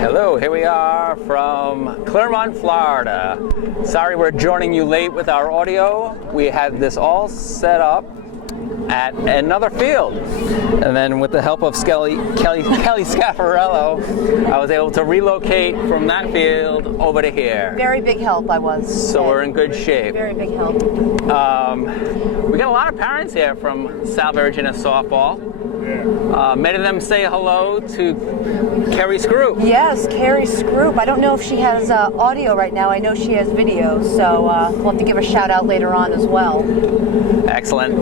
Hello, here we are from Clermont, Florida. Sorry we're joining you late with our audio. We had this all set up at another field. And then with the help of Kelly Scaffarello, I was able to relocate from that field over to here. Very big help I was. So we're in good shape. Very big help. We got a lot of parents here from Salve, Regina softball. Many of them say hello to Carrie Scroop. Yes, Carrie Scroop. I don't know if she has audio right now. I know she has video, so we'll have to give a shout out later on as well. Excellent.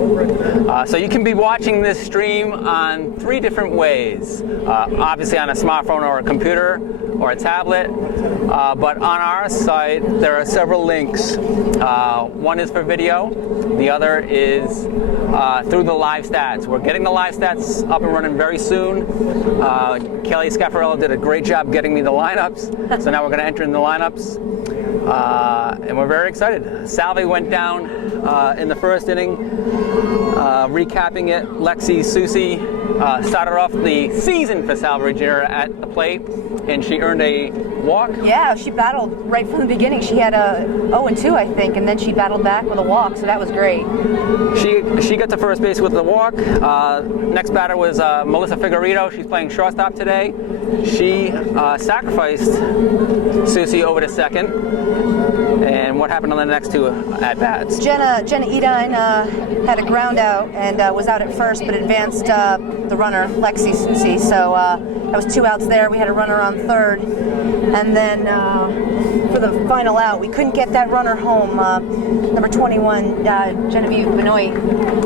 So you can be watching this stream on 3 different ways. Obviously on a smartphone or a computer or a tablet. But on our site there are several links. One is for video. The other is through the live stats. We're getting the live stats up and running very soon. Kelly Scaffarello did a great job getting me the lineups, so now we're going to enter in the lineups, and we're very excited. Salve went down in the first inning. Recapping it, Lexi Susie started off the season for Salve Regina at the plate, and she earned a walk. Yeah, she battled right from the beginning. She had a 0-2, I think, and then she battled back with a walk, so that was great. She got to first base with the walk. Next batter was Melissa Figueredo. She's playing shortstop today. She sacrificed Susie over to second. And what happened on the next 2 at-bats? Jenna Edine had a ground out and was out at first, but advanced the runner, Lexi Susie. So that was 2 outs there. We had a runner on third. And then for the final out, we couldn't get that runner home. Number 21, Genevieve Benoit,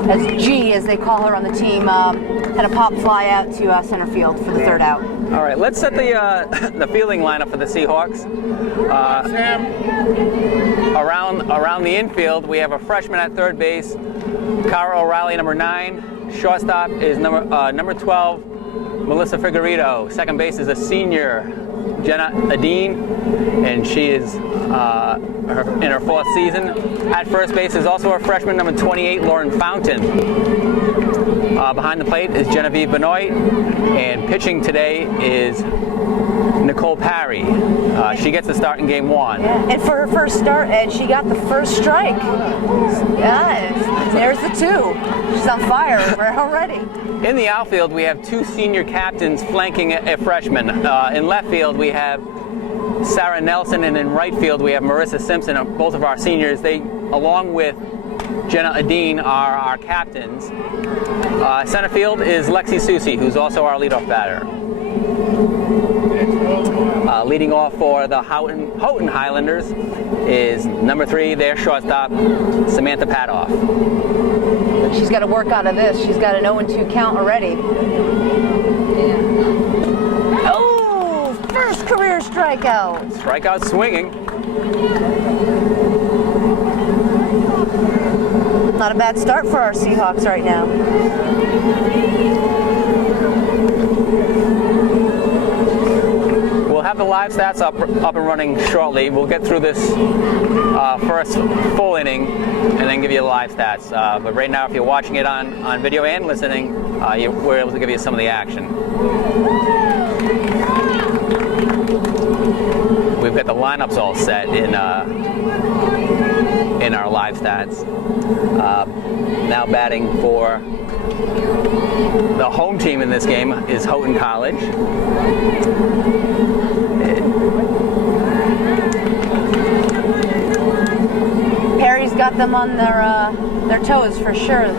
as G, as they call her on the team, had a pop fly out to center field for the third out. All right, let's set the fielding lineup for the Seahawks. Around the infield, we have a freshman at third base, Cara O'Reilly, number 9. Shortstop is number 12, Melissa Figueredo. Second base is a senior, Jenna Adine, and she is in her 4th season. At first base is also a freshman, number 28, Lauren Fountain. Behind the plate is Genevieve Benoit, and pitching today is Nicole Parry. She gets the start in game 1. Yeah. And for her first start, Ed, she got the first strike. Yes, there's the 2. She's on fire already. In the outfield, we have 2 senior captains flanking a freshman. In left field, we have Sarah Nelson, and in right field, we have Marissa Simpson, both of our seniors. They, along with Jenna Adine, are our captains. Center field is Lexi Susie, who's also our leadoff batter. Leading off for the Houghton Highlanders is number 3, their shortstop, Samantha Padoff. She's got to work out of this. She's got an 0-2 count already. Yeah. Oh, first career strikeout. Strikeout swinging. Not a bad start for our Seahawks right now. We'll have the live stats up and running shortly. We'll get through this first full inning and then give you the live stats. But right now, if you're watching it on video and listening, we're able to give you some of the action. We've got the lineups all set in our live stats. Now batting for the home team in this game is Houghton College. Perry's got them on their toes for sure.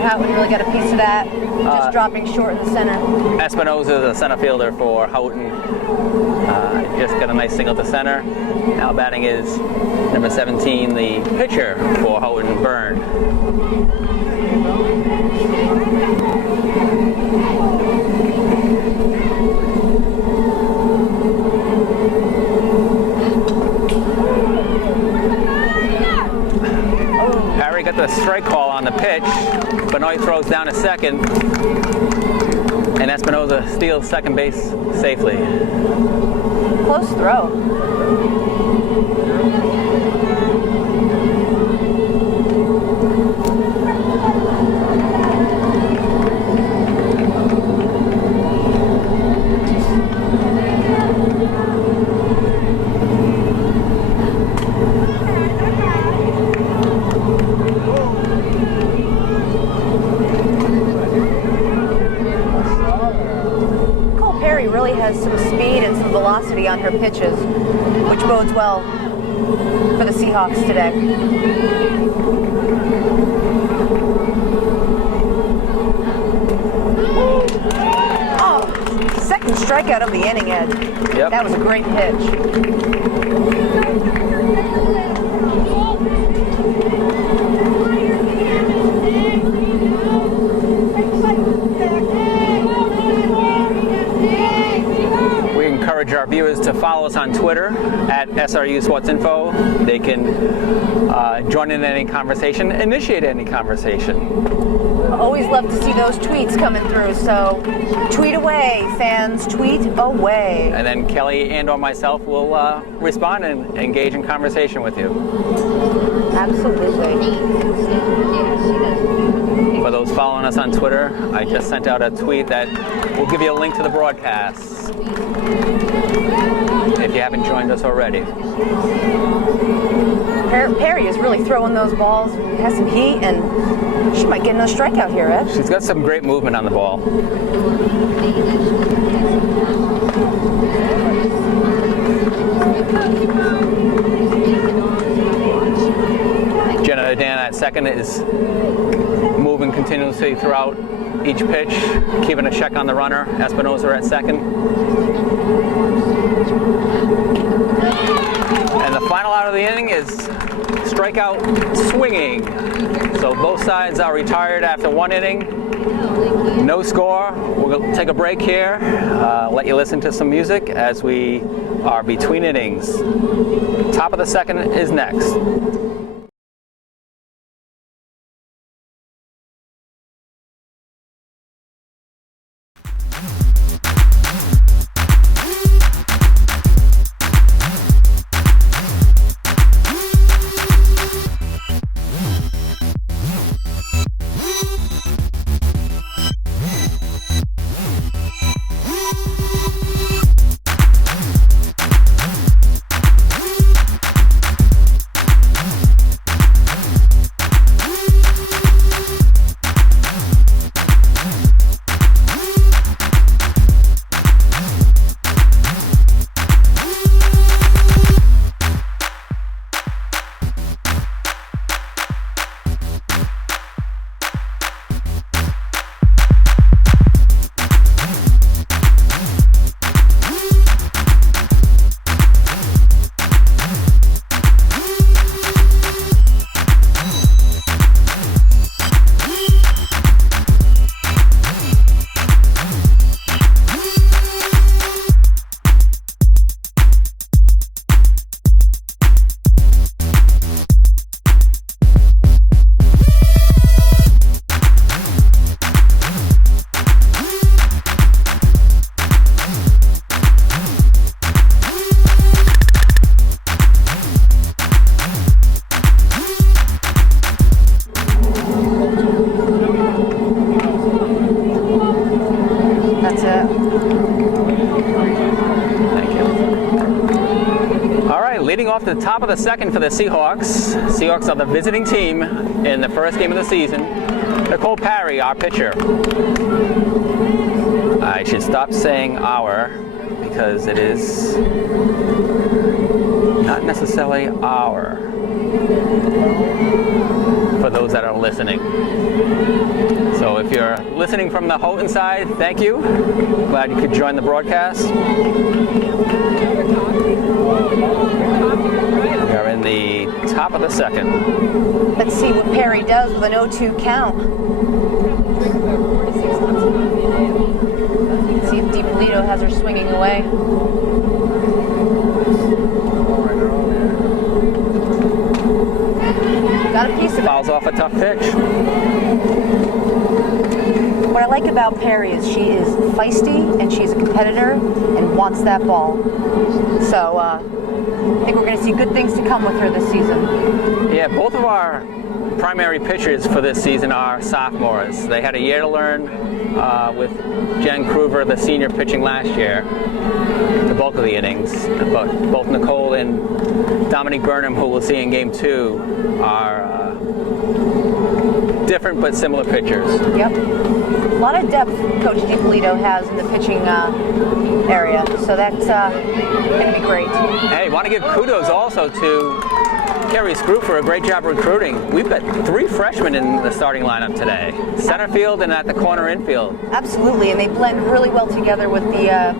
Houghton really got a piece of that, just dropping short in the center. Espinoza, the center fielder for Houghton, just got a nice single to center. Now batting is number 17, the pitcher for Houghton, Byrne. Parry got the strike call on the pitch. Benoit throws down a second. And Espinosa steals second base safely. Close throw. Really has some speed and some velocity on her pitches, which bodes well for the Seahawks today. Oh, second strikeout of the inning, Ed. Yep. That was a great pitch. Encourage our viewers to follow us on Twitter at SRU Sports Info. They can join in any conversation, initiate any conversation. Always love to see those tweets coming through, so tweet away, fans, tweet away. And then Kelly and or myself will respond and engage in conversation with you. Absolutely. For those following us on Twitter, I just sent out a tweet that will give you a link to the broadcast if you haven't joined us already. Perry is really throwing those balls, has some heat, and she might get another strikeout here, Ed. She's got some great movement on the ball. Jenna Dan at second is moving continuously throughout each pitch, keeping a check on the runner. Espinosa at second. And the final out of the inning is strikeout swinging. So both sides are retired after one inning. No score. We'll take a break here, let you listen to some music as we are between innings. Top of the second is next. Leading off to the top of the second for the Seahawks. Seahawks are the visiting team in the first game of the season. Nicole Parry, our pitcher. I should stop saying our because it is not necessarily our for those that are listening. So if you're listening from the Houghton side, thank you. Glad you could join the broadcast. We are in the top of the second. Let's see what Perry does with an 0-2 count. Let's see if DiPolito has her swinging away. Not a piece of it. Fouls off a tough pitch. What I like about Perry is she is feisty and she's a competitor and wants that ball. So I think we're going to see good things to come with her this season. Yeah, both of our primary pitchers for this season are sophomores. They had a year to learn with Jen Kruger, the senior, pitching last year, the bulk of the innings. But both Nicole and Dominique Burnham, who we'll see in Game 2, are different but similar pitchers. Yep. A lot of depth Coach DiPolito has in the pitching area, so that's going to be great. Hey, want to give kudos also to Carrie Screw for a great job recruiting. We've got 3 freshmen in the starting lineup today. Center field and at the corner infield. Absolutely, and they blend really well together with the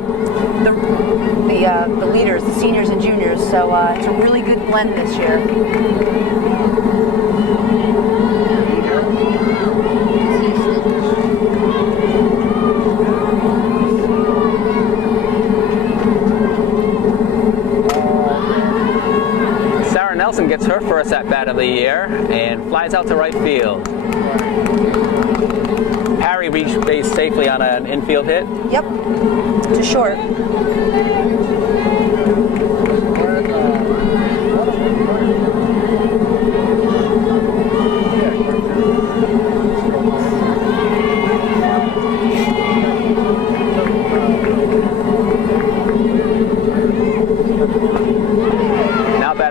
leaders, the seniors and juniors. So it's a really good blend this year. Nelson gets her first at-bat of the year and flies out to right field. Harry reached base safely on an infield hit. Yep, to short.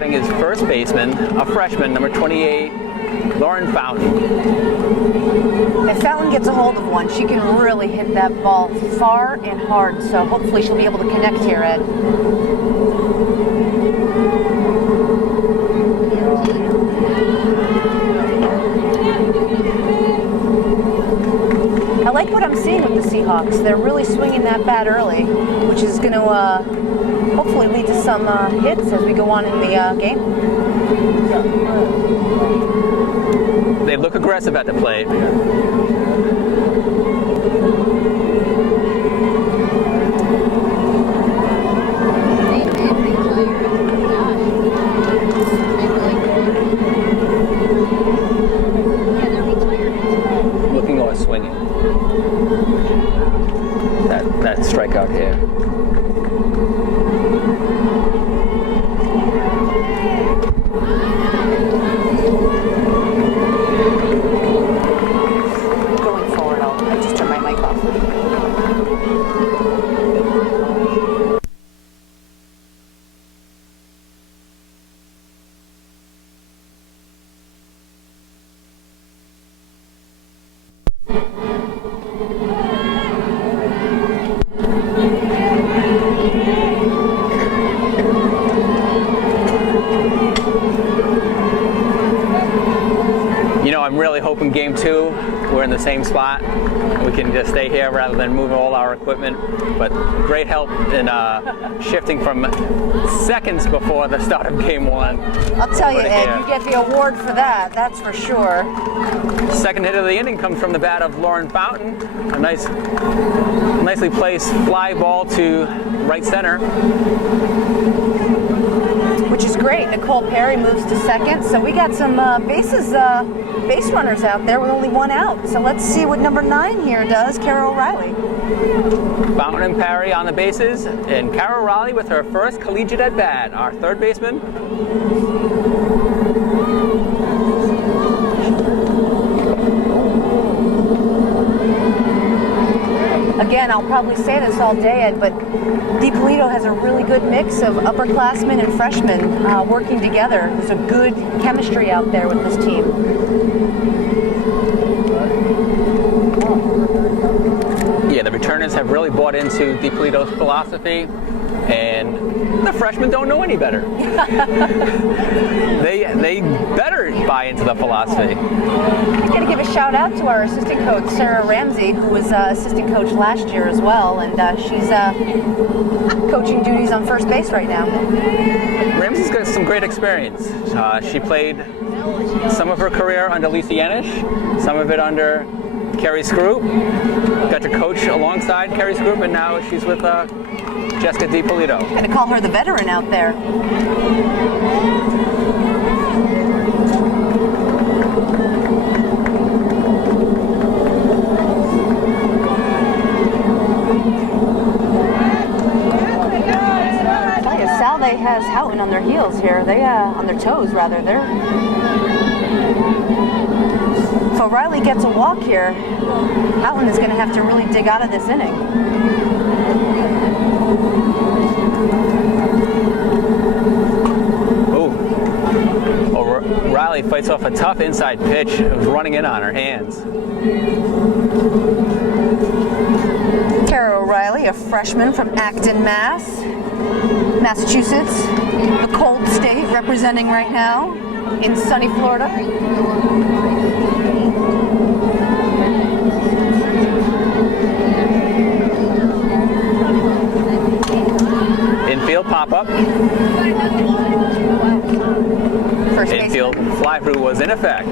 His first baseman, a freshman, number 28, Lauren Fountain. If Fountain gets a hold of one, she can really hit that ball far and hard, so hopefully she'll be able to connect here, Ed. I like what I'm seeing with the Seahawks. They're really swinging that bat early, which is going to hopefully lead to some hits as we go on in the game. They look aggressive at the plate. Looking or swinging. That strikeout here. I'm really hoping Game 2 we're in the same spot. We can just stay here rather than move all our equipment. But great help in shifting from seconds before the start of Game 1. I'll tell you, Ed, you get the award for that, that's for sure. Second hit of the inning comes from the bat of Lauren Fountain. A nicely placed fly ball to right center. Which is great. Nicole Perry moves to second, so we got some base runners out there with only one out. So let's see what number 9 here does, Kara O'Reilly. Fountain and Perry on the bases, and Kara O'Reilly with her first collegiate at bat, our third baseman. Again, I'll probably say this all day, Ed, but DiPolito has a really good mix of upperclassmen and freshmen working together. There's a good chemistry out there with this team. Yeah, the returners have really bought into DiPolito's philosophy, and the freshmen don't know any better. They better buy into the philosophy. I'm going to give a shout out to our assistant coach, Sarah Ramsey, who was assistant coach last year as well, and she's coaching duties on first base right now. Ramsey's got some great experience. She played some of her career under Lisa Yanish, some of it under Carrie Screw. Got to coach alongside Carrie Screw, and now she's with Jessica DiPolito. Going to call her the veteran out there. throws, rather. If O'Reilly gets a walk here, Houghton is going to have to really dig out of this inning. O'Reilly fights off a tough inside pitch. It was running in on her hands. Kara O'Reilly, a freshman from Acton, Massachusetts, the cold state representing right now in sunny Florida. Infield pop-up. First Infield fly-through was in effect.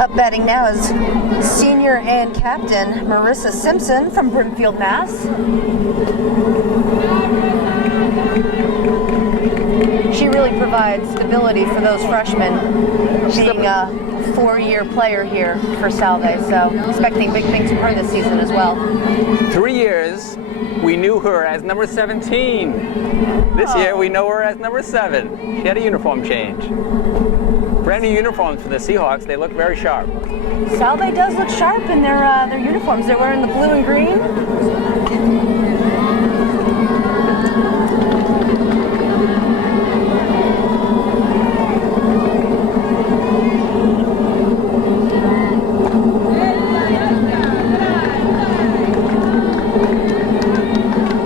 Up batting now is senior and captain Marissa Simpson from Brimfield, Mass. She really provides stability for those freshmen, being a 4-year player here for Salve, so expecting big things from her this season as well. 3 years, we knew her as number 17. This year, we know her as number 7. She had a uniform change. Brand new uniforms for the Seahawks. They look very sharp. Salve does look sharp in their uniforms. They're wearing the blue and green.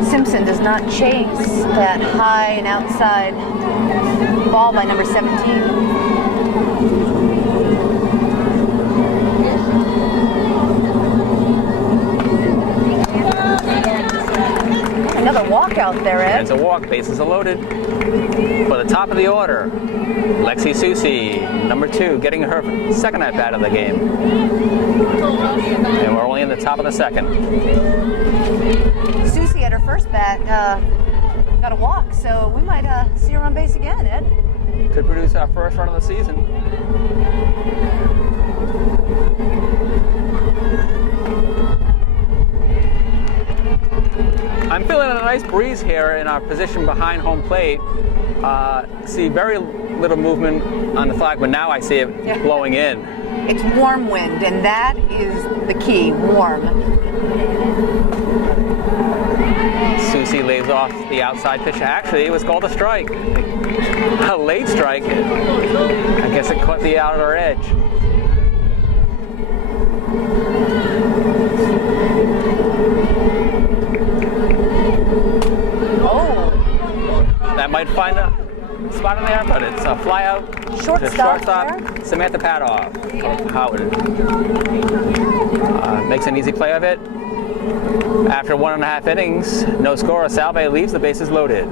Simpson does not chase that high and outside ball by number 17. Another walk out there, Ed. It's a walk. Bases are loaded. For the top of the order, Lexi Susie, number 2, getting her second at-bat of the game. And we're only in the top of the second. Susie at her first bat got a walk, so we might see her on base again, Ed. Could produce our first run of the season. I'm feeling a nice breeze here in our position behind home plate. See very little movement on the flag, but now I see it blowing in. It's warm wind, and that is the key, warm. Susie lays off the outside pitch. Actually, it was called a strike. A late strike. I guess it caught the outer edge. That might find a spot in there, but it's a fly out to shortstop Samantha Padoff. Howard makes an easy play of it. After 1.5 innings, no score. Salve leaves the bases loaded.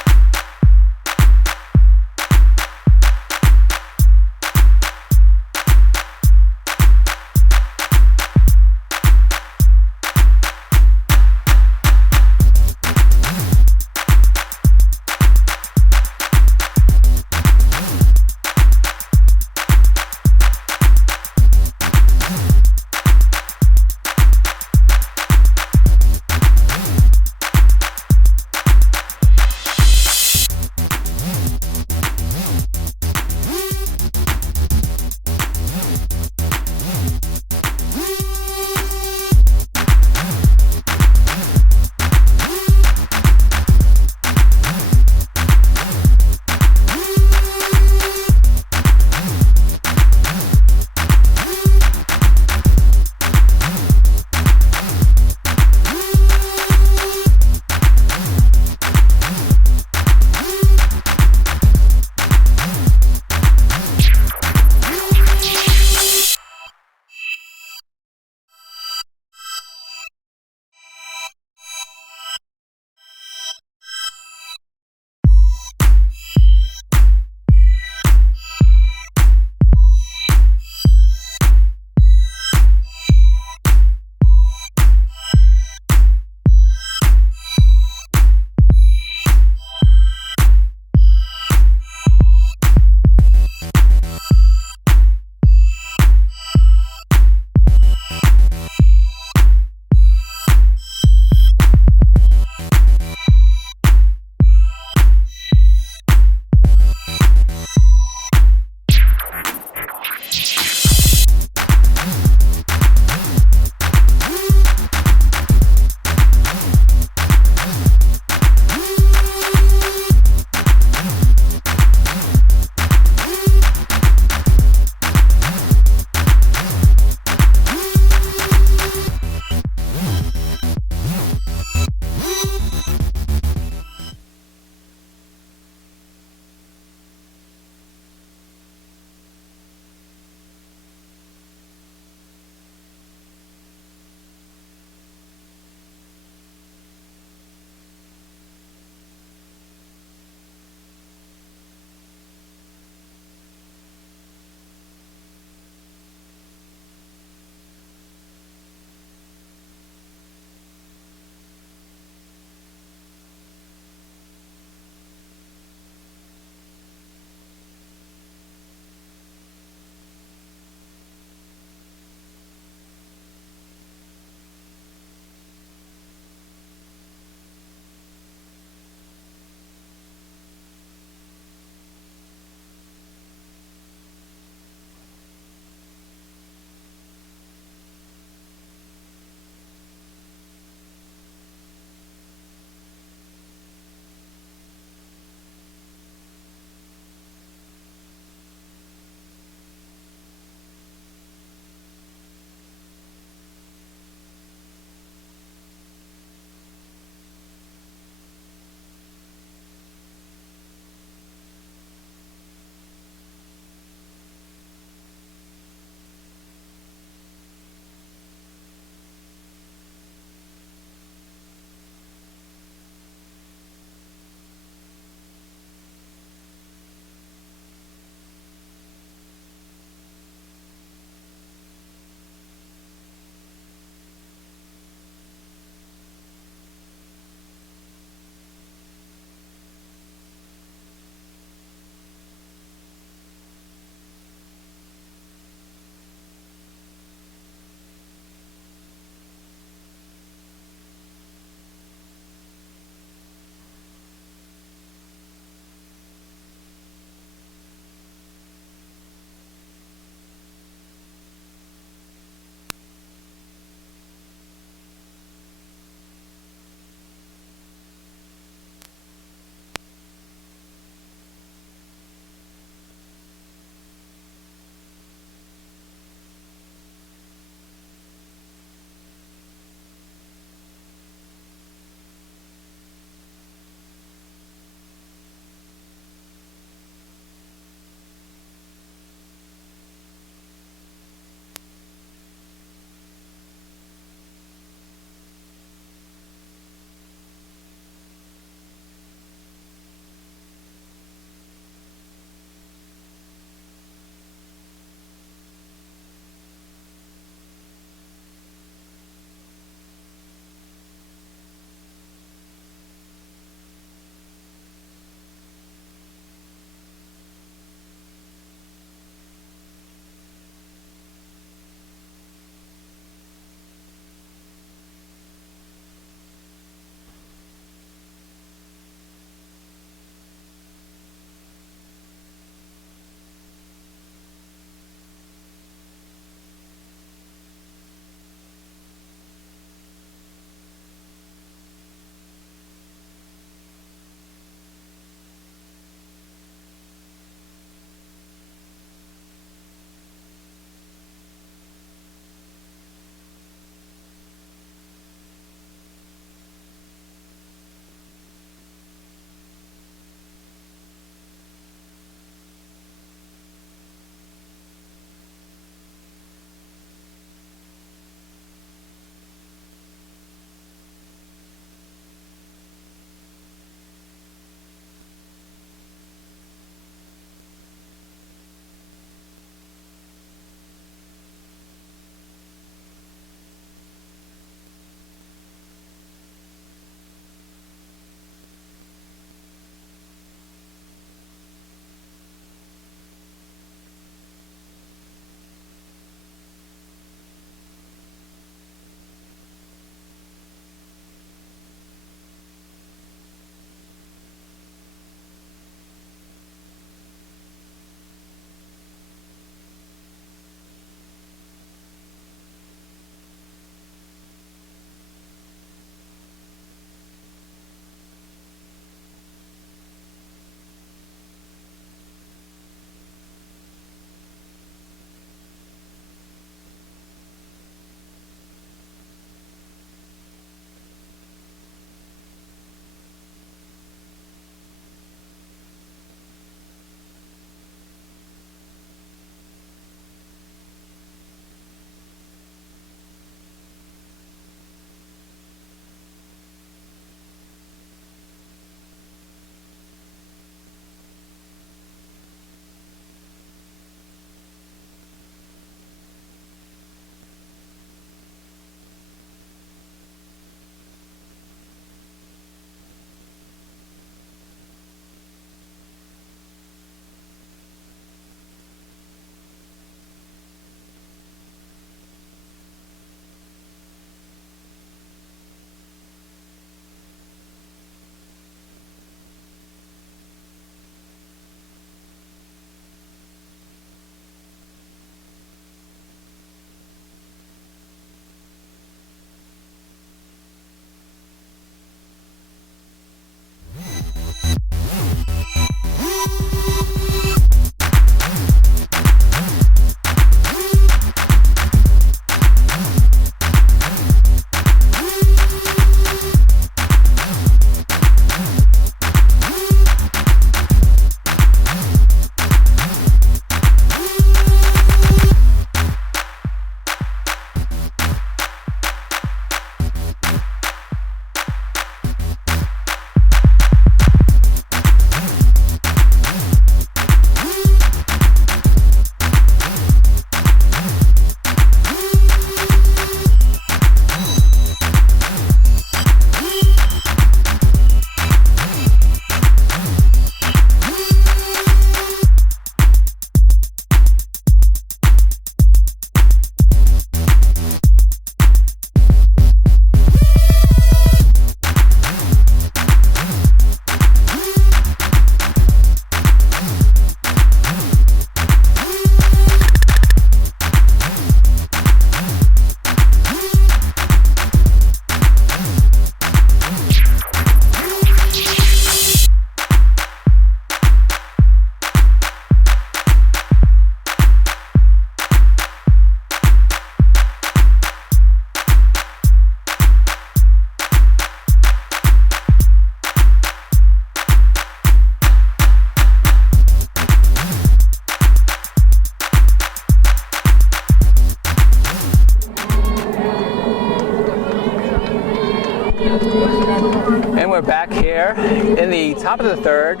here. In the top of the third,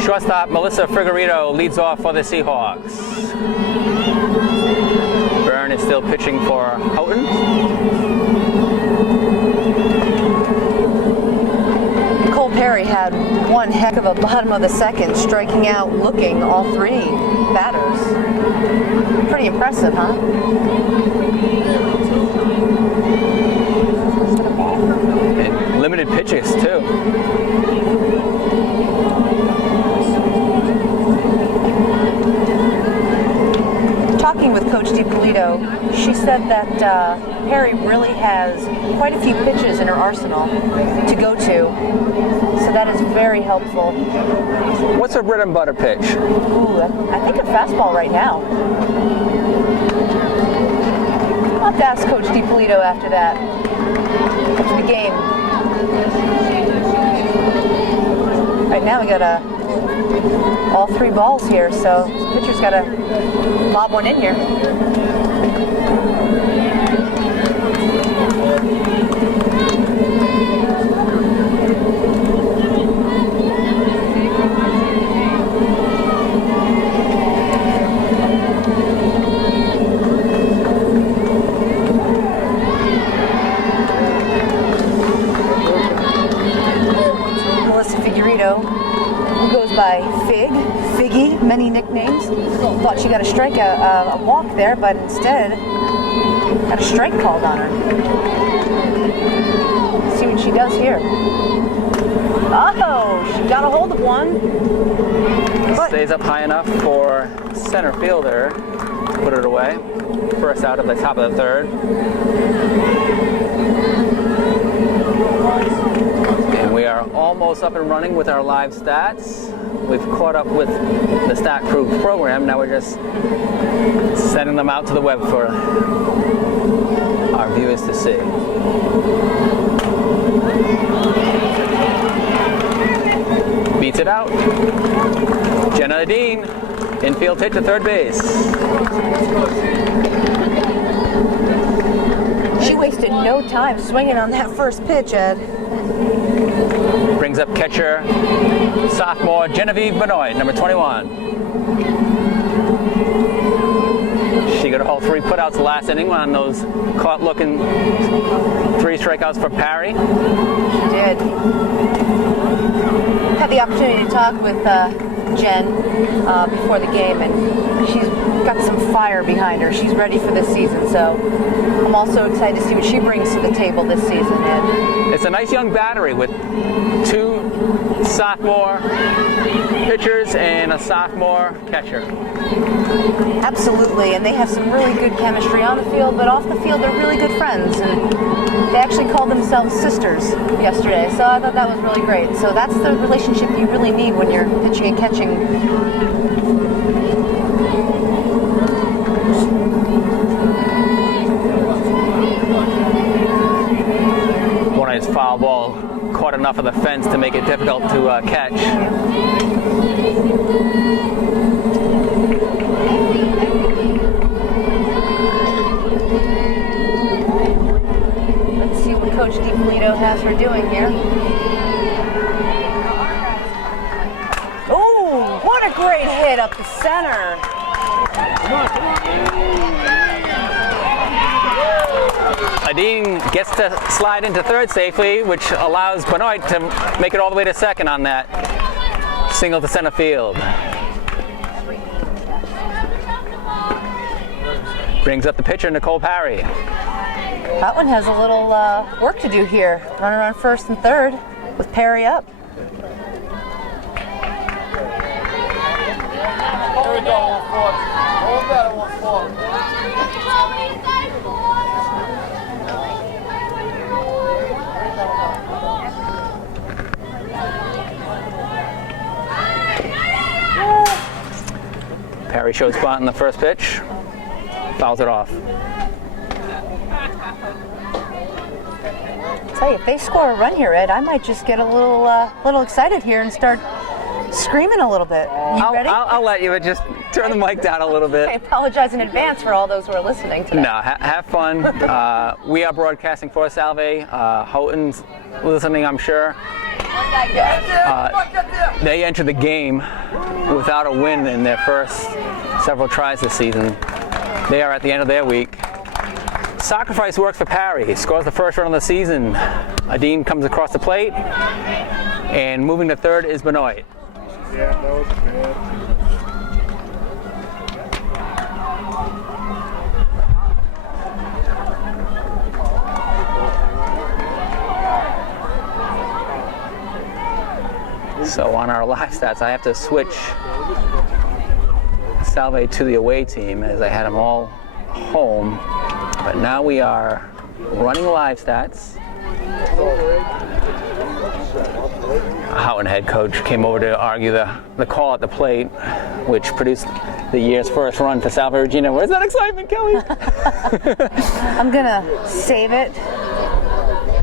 shortstop Melissa Frigarito leads off for the Seahawks. Byrne is still pitching for Houghton. Cole Perry had one heck of a bottom of the second, striking out, looking all three batters. Pretty impressive, huh? And limited pitches, too. Talking with Coach DiPolito, she said that Perry really has quite a few pitches in her arsenal to go to, so that is very helpful. What's her bread and butter pitch? Ooh, I think a fastball right now. I'll have to ask Coach DiPolito after that, after the game. Right now we got all three balls here, so the pitcher's got to lob one in here. Melissa Figueredo, who goes by Figgy, many nicknames. Thought she got a walk there, but instead got a strike called on her. Let's see what she does here. Oh, she got a hold of one. But stays up high enough for center fielder to put it away. First out at the top of the third. And we are almost up and running with our live stats. We've caught up with the Stat Crew program. Now we're just sending them out to the web for our viewers to see. Beats it out. Jenna Dean, infield hit to third base. she wasted no time swinging on that first pitch, Ed. Brings up catcher, sophomore Genevieve Benoit, number 21. She got all three putouts last inning on those caught-looking 3 strikeouts for Parry. She did. Had the opportunity to talk with Jen before the game, and she's got some fire behind her. She's ready for this season, so I'm also excited to see what she brings to the table this season, Ed. It's a nice young battery with 2 sophomore pitchers and a sophomore catcher. Absolutely, and they have some really good chemistry on the field, but off the field they're really good friends, and they actually called themselves sisters yesterday, so I thought that was really great. So that's the relationship you really need when you're pitching and catching. One of his foul ball caught enough of the fence to make it difficult to catch. Let's see what Coach DiPolito has her doing here. Oh, what a great hit up the center. Adine gets to slide into third safely, which allows Benoit to make it all the way to second on that single to center field. Brings up the pitcher, Nicole Parry. That one has a little work to do here. Running around first and third with Perry up. Parry shows spot in the first pitch, fouls it off. Tell you, if they score a run here, Ed, I might just get a little excited here and start screaming a little bit. You ready? I'll let you, but just turn the mic down a little bit. I apologize in advance for all those who are listening today. No, have fun. We are broadcasting for Salve. Houghton's listening, I'm sure. They entered the game without a win in their first several tries this season. They are at the end of their week. Sacrifice works for Parry. He scores the first run of the season. Adine comes across the plate, and moving to third is Benoit. Yeah, that was good. So on our live stats, I have to switch Salve to the away team as I had them all home. But now we are running live stats. Houghton head coach came over to argue the call at the plate, which produced the year's first run for Salve Regina. Where's that excitement, Kelly? I'm gonna save it.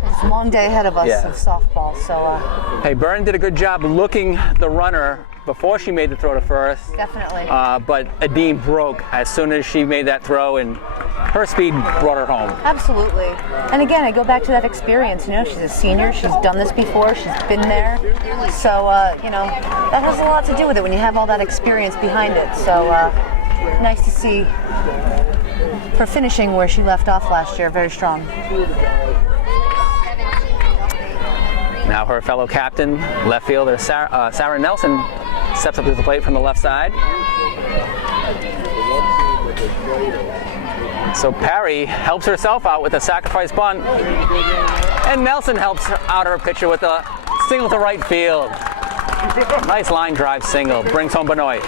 It's a long day ahead of us of softball, so. Hey, Byrne did a good job looking the runner before she made the throw to first. Definitely. But Adine broke as soon as she made that throw, and her speed brought her home. Absolutely. And again, I go back to that experience. You know, she's a senior. She's done this before. She's been there. So, you know, that has a lot to do with it when you have all that experience behind it. So, nice to see her finishing where she left off last year. Very strong. Now her fellow captain, left fielder Sarah Nelson, steps up to the plate from the left side. So Parry helps herself out with a sacrifice bunt, and Nelson helps out her pitcher with a single to right field. Nice line drive single, brings home Benoit.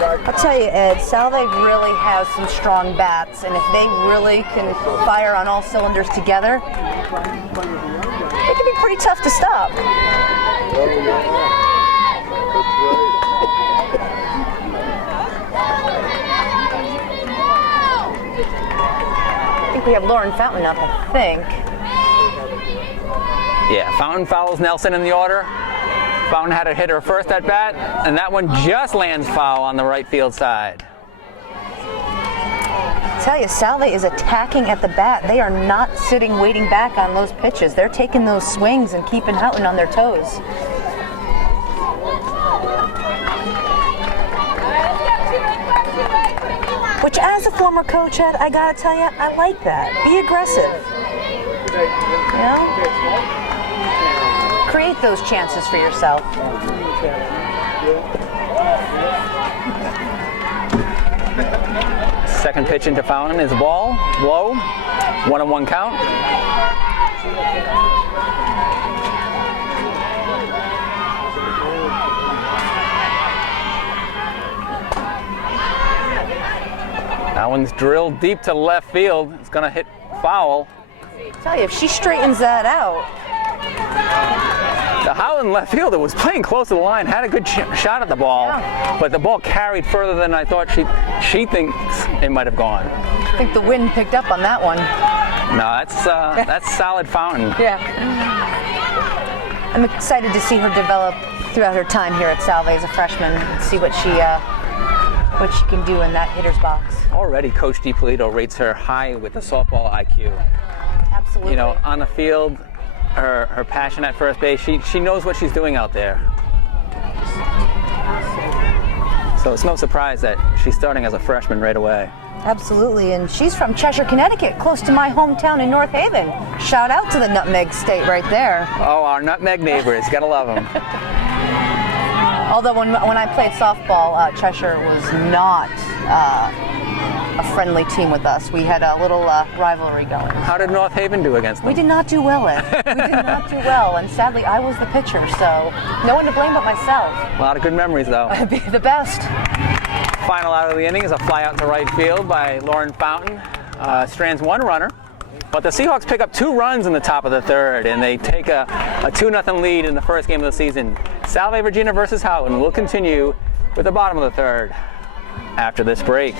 I'll tell you, Ed, Salve really has some strong bats, and if they really can fire on all cylinders together, it can be pretty tough to stop. I think we have Lauren Fountain up, I think. Yeah, Fountain follows Nelson in the order. Fountain had to hit her first at bat, and that one just lands foul on the right field side. I tell you, Salve is attacking at the bat. They are not sitting waiting back on those pitches. They're taking those swings and keeping Houghton on their toes. Which, as a former coach, Ed, I gotta tell you, I like that. Be aggressive. You know? Create those chances for yourself. Second pitch into Fountain is a ball, low, 1-1 count. That one's drilled deep to left field. It's gonna hit foul. I tell you, if she straightens that out. The Houghton left fielder was playing close to the line, had a good shot at the ball, but the ball carried further than I thought she thinks it might have gone. I think the wind picked up on that one. No, that's solid Fountain. Yeah. I'm excited to see her develop throughout her time here at Salve as a freshman and see what she can do in that hitter's box. Already, Coach DiPolito rates her high with the softball IQ. Absolutely. You know, on the field, her passion at first base, she knows what she's doing out there. So it's no surprise that she's starting as a freshman right away. Absolutely, and she's from Cheshire, Connecticut, close to my hometown in North Haven. Shout out to the Nutmeg State right there. Oh, our Nutmeg neighbors, gotta love them. Although when I played softball, Cheshire was not a friendly team with us. We had a little rivalry going. How did North Haven do against them? We did not do well, Ed. We did not do well, and sadly I was the pitcher, so no one to blame but myself. A lot of good memories, though. The best. Final out of the inning is a fly out to right field by Lauren Fountain. Strands one runner, but the Seahawks pick up 2 runs in the top of the third, and they take a 2-0 lead in the first game of the season. Salve Regina versus Houghton will continue with the bottom of the third after this break.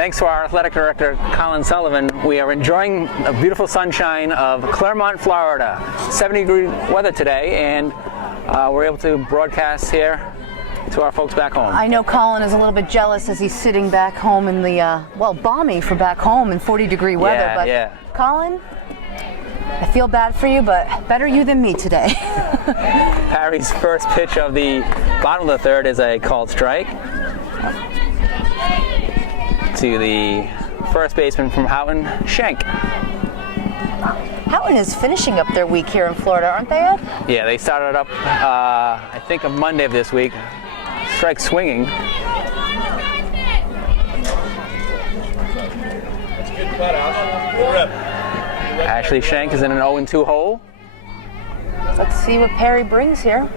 Thanks to our athletic director, Colin Sullivan, we are enjoying the beautiful sunshine of Claremont, Florida. 70-degree weather today, and we're able to broadcast here to our folks back home. I know Colin is a little bit jealous as he's sitting back home in the, balmy for back home in 40-degree weather. Yeah. Colin, I feel bad for you, but better you than me today. Parry's first pitch of the bottom of the third is a called strike to the first baseman from Houghton, Schenk. Houghton is finishing up their week here in Florida, aren't they, Ed? Yeah, they started up, I think, on Monday of this week. Strike swinging. Ashley Schenk is in an 0-2 hole. Let's see what Perry brings here.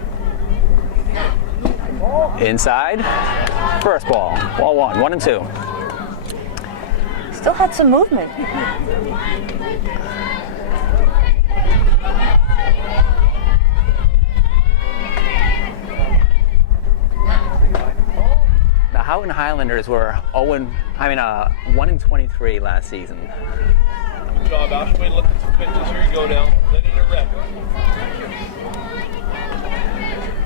Inside. First ball. Ball 1, 1-2. Still had some movement. The Houghton Highlanders were 1-23 last season. Good job, Ash. Wait, look at some pitches. Here you go now. Letting it rep.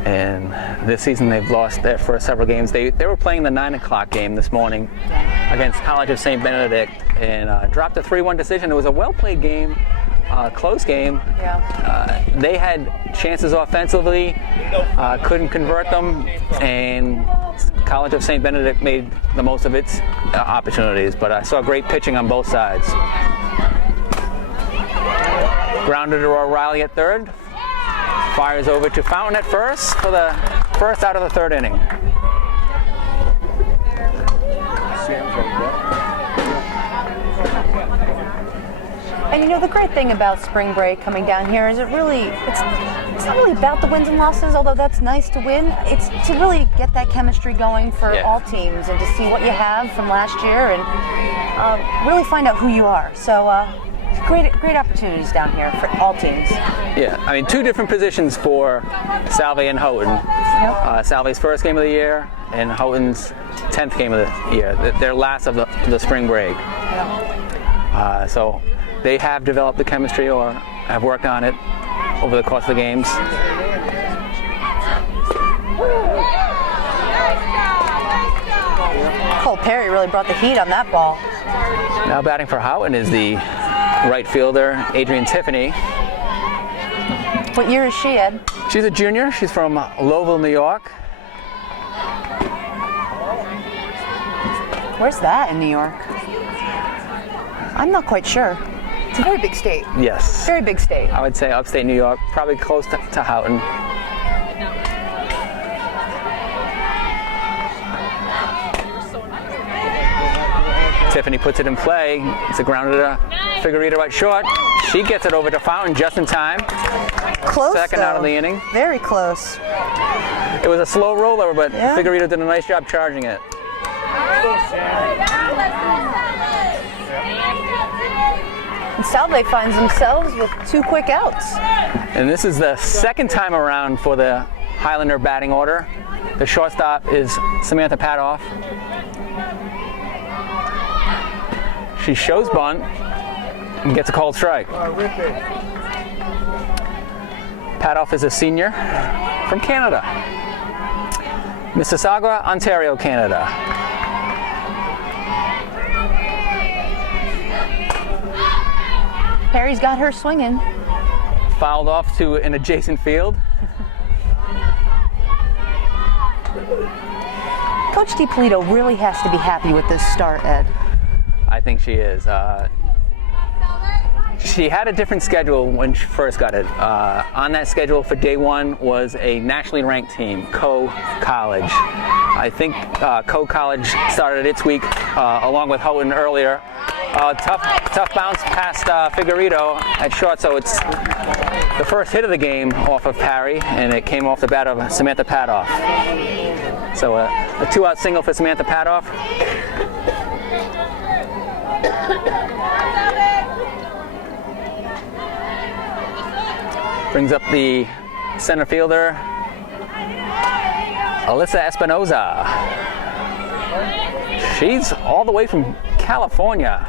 And this season they've lost their first several games. They were playing the 9 o'clock game this morning against College of St. Benedict and dropped a 3-1 decision. It was a well-played game, close game. Yeah. They had chances offensively, couldn't convert them, and College of St. Benedict made the most of its opportunities. But I saw great pitching on both sides. Grounded to O'Reilly at third. Fires over to Fountain at first for the first out of the third inning. And you know, the great thing about spring break coming down here is it's not really about the wins and losses, although that's nice to win. It's to really get that chemistry going for all teams and to see what you have from last year and really find out who you are. So great opportunities down here for all teams. Yeah, I mean, 2 different positions for Salve and Houghton. Yep. Salve's first game of the year and Houghton's 10th game of the year. Their last of the spring break. Yeah. So they have developed the chemistry or have worked on it over the course of the games. Cole Perry really brought the heat on that ball. Now batting for Houghton is the right fielder, Adrian Tiffany. What year is she, Ed? She's a junior. She's from Lowville, New York. Where's that in New York? I'm not quite sure. It's a very big state. Yes. Very big state. I would say upstate New York, probably close to Houghton. Tiffany puts it in play. It's a grounded to Figueredo at short. She gets it over to Fountain just in time. Close, Second out of the inning. Very close. It was a slow roller, but Figueredo did a nice job charging it. And Salve finds themselves with 2 quick outs. And this is the second time around for the Highlander batting order. The shortstop is Samantha Padoff. She shows bunt and gets a called strike. Padoff is a senior from Canada. Mississauga, Ontario, Canada. Perry's got her swinging. Fouled off to an adjacent field. Coach DiPolito really has to be happy with this start, Ed. I think she is. She had a different schedule when she first got it. On that schedule for day 1 was a nationally ranked team, Co College. I think Co College started its week along with Houghton earlier. Tough bounce past Figueredo at short, so it's the first hit of the game off of Parry, and it came off the bat of Samantha Padoff. So a 2-out single for Samantha Padoff. Brings up the center fielder, Alyssa Espinoza. She's all the way from California.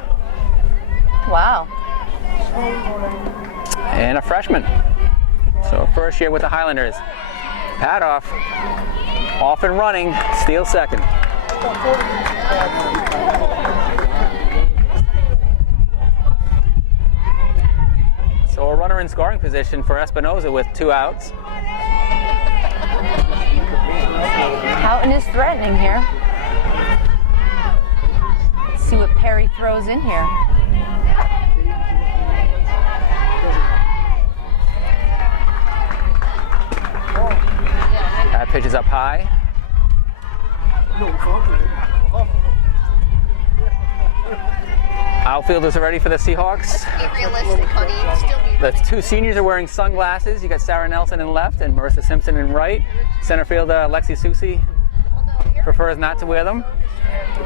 Wow. And a freshman. So first year with the Highlanders. Padoff off and running, steals second. So a runner in scoring position for Espinoza with 2 outs. Houghton is threatening here. Let's see what Perry throws in here. That pitch is up high. Outfielders are ready for the Seahawks. Be realistic, honey. Still be The 2 seniors are wearing sunglasses. You got Sarah Nelson in left and Marissa Simpson in right. Center fielder Lexi Susi prefers not to wear them.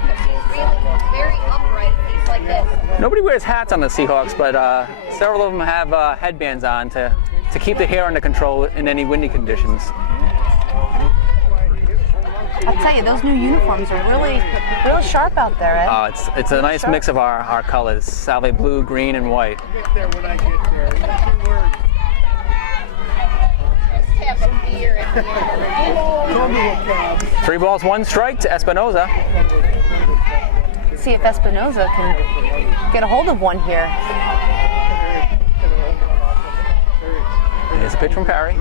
really very upright, things like this. Nobody wears hats on the Seahawks, but several of them have headbands on to keep the hair under control in any windy conditions. I'll tell you, those new uniforms are really sharp out there, Ed. It's a nice mix of our colors: Salve blue, green, and white. Get there when I get there. Don't be worried. Just have a beer at the end. 3 balls, 1 strike to Espinoza. See if Espinoza can get a hold of one here. Here's a pitch from Perry.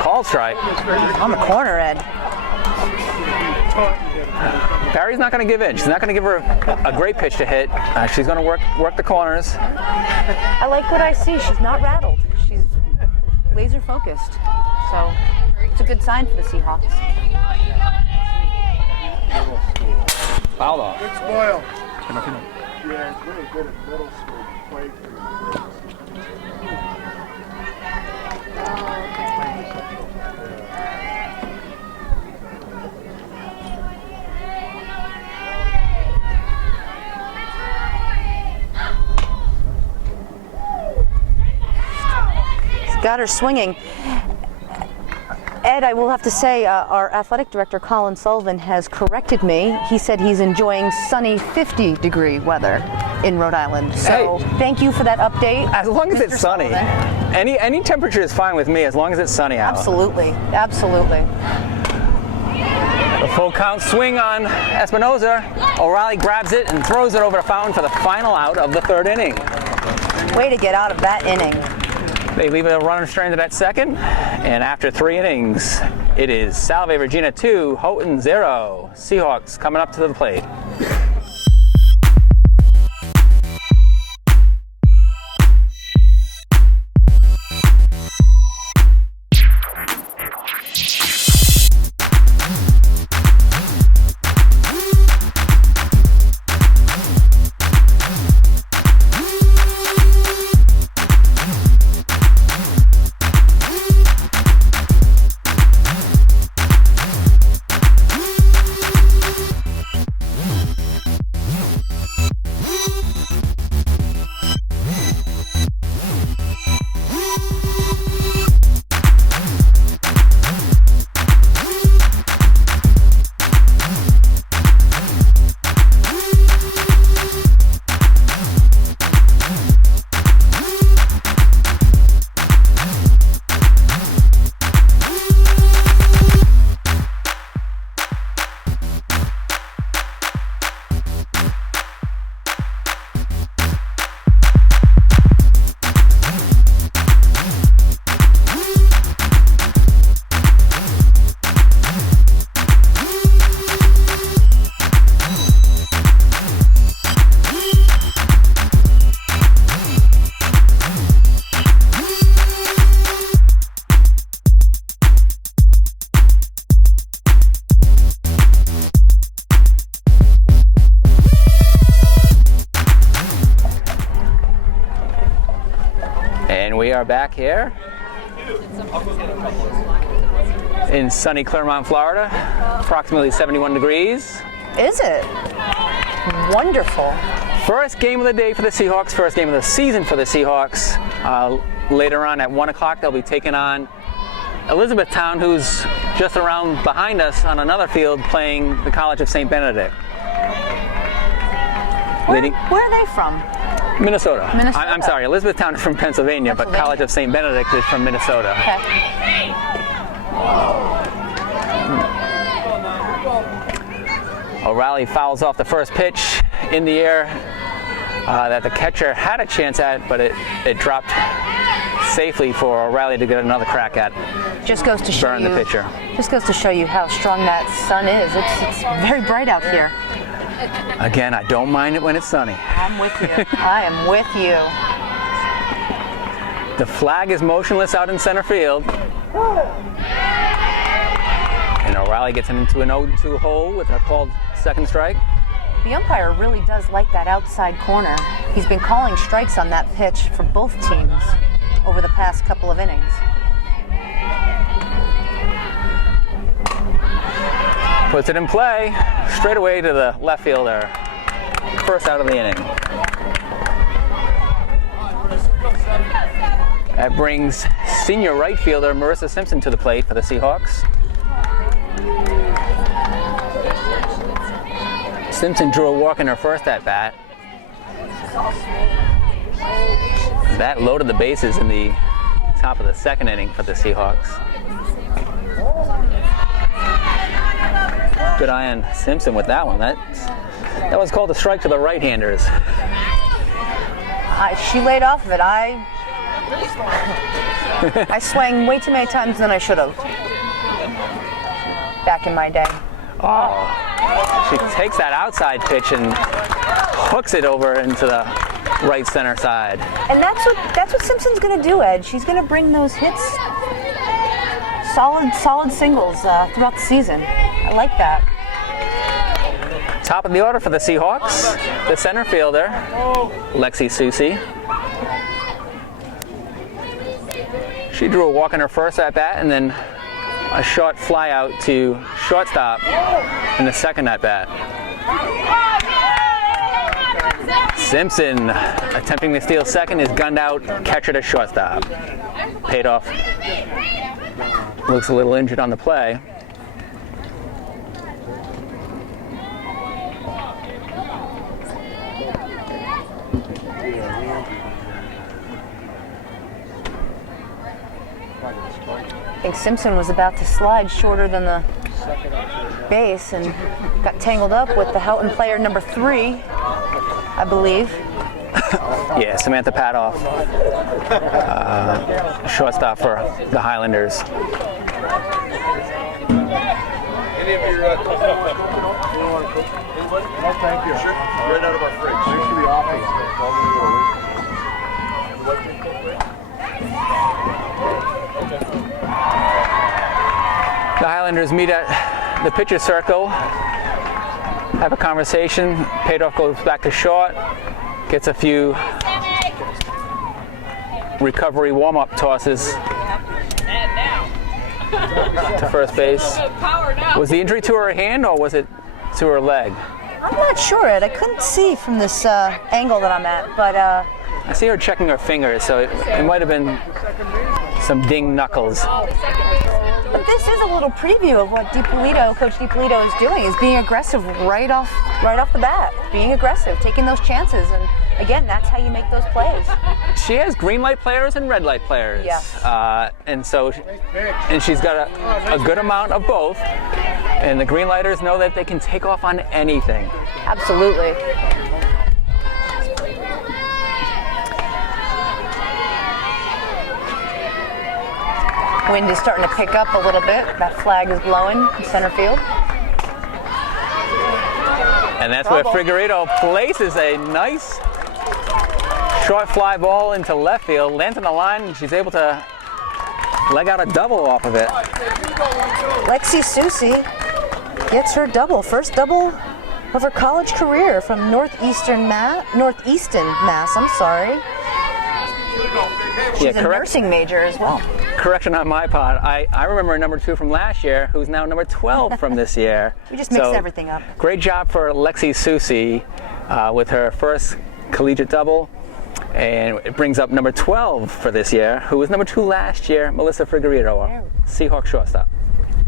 Called strike. On the corner, Ed. Barry's not going to give in. She's not going to give her a great pitch to hit. She's going to work the corners. I like what I see. She's not rattled. She's laser focused. So it's a good sign for the Seahawks. Foul off. Good spoil. Yeah, it's really good at middle school. Play for you. Got her swinging. Ed, I will have to say, our athletic director, Colin Sullivan, has corrected me. He said he's enjoying sunny 50-degree weather in Rhode Island. So Thank you for that update. As long as Mr. it's sunny. Sullivan. Any temperature is fine with me as long as it's sunny out. Absolutely, absolutely. The full count swing on Espinoza. O'Reilly grabs it and throws it over to Fountain for the final out of the 3rd inning. Way to get out of that inning. They leave a runner stranded at second, and after 3 innings, it is Salve Regina 2, Houghton 0. Seahawks coming up to the plate. And we are back here in sunny Clermont, Florida, approximately 71 degrees. Is it? Wonderful. First game of the day for the Seahawks, first game of the season for the Seahawks. Later on at 1 o'clock, they'll be taking on Elizabethtown, who's just around behind us on another field playing the College of St. Benedict. leading Where are they from? Minnesota. Minnesota. I'm sorry, Elizabethtown is from Pennsylvania, but College of St. Benedict is from Minnesota. Okay. O'Reilly fouls off the first pitch in the air that the catcher had a chance at, but it dropped safely for O'Reilly to get another crack at. Just goes to show Burn you. the pitcher. Just goes to show you how strong that sun is. It's very bright out here. Again, I don't mind it when it's sunny. I'm with you. I am with you. The flag is motionless out in center field. And O'Reilly gets into an 0-2 hole with a called second strike. The umpire really does like that outside corner. He's been calling strikes on that pitch for both teams over the past couple of innings. Puts it in play, straight away to the left fielder. First out of the inning. That brings senior right fielder Marissa Simpson to the plate for the Seahawks. Simpson drew a walk in her first at bat. That loaded the bases in the top of the second inning for the Seahawks. Good eye on Simpson with that one. That was called a strike to the right-handers. She laid off of it. I swung way too many times than I should have back in my day. Oh, she takes that outside pitch and hooks it over into the right center side. And that's what Simpson's going to do, Ed. She's going to bring those hits, solid singles throughout the season. I like that. Top of the order for the Seahawks, the center fielder, Lexi Susie. She drew a walk in her first at bat and then a short fly out to shortstop in the second at bat. Simpson, attempting to steal second, is gunned out, catcher to shortstop. Paid off. Looks a little injured on the play. I think Simpson was about to slide shorter than the base and got tangled up with the Houghton player number 3, I believe. Yeah, Samantha Padoff, shortstop for the Highlanders. Any of your coffee? No, thank you. Sure. Right out of our fridge. Thanks to the office. The Highlanders meet at the pitcher's circle, have a conversation. Padoff goes back to short, gets a few recovery warm-up tosses to first base. Was the injury to her hand or was it to her leg? I'm not sure, Ed. I couldn't see from this angle that I'm at, but I see her checking her fingers, so it might have been some ding knuckles. But this is a little preview of what Coach DiPolito is doing, is being aggressive right off the bat. Being aggressive, taking those chances, and again, that's how you make those plays. She has green light players and red light players. Yes. And she's got a good amount of both. And the green lighters know that they can take off on anything. Absolutely. Wind is starting to pick up a little bit. That flag is blowing in center field. And that's where Figueredo places a nice short fly ball into left field, lands on the line, and she's able to leg out a double off of it. Lexi Susie gets her double, first double of her college career from Northeastern Mass. I'm sorry. She's a nursing major as well. Correction on my part. I remember number 2 from last year, who's now number 12 from this year. We just mixed everything up. Great job for Lexi Susie with her first collegiate double. And it brings up number 12 for this year, who was number 2 last year, Melissa Figueredo, Seahawks shortstop.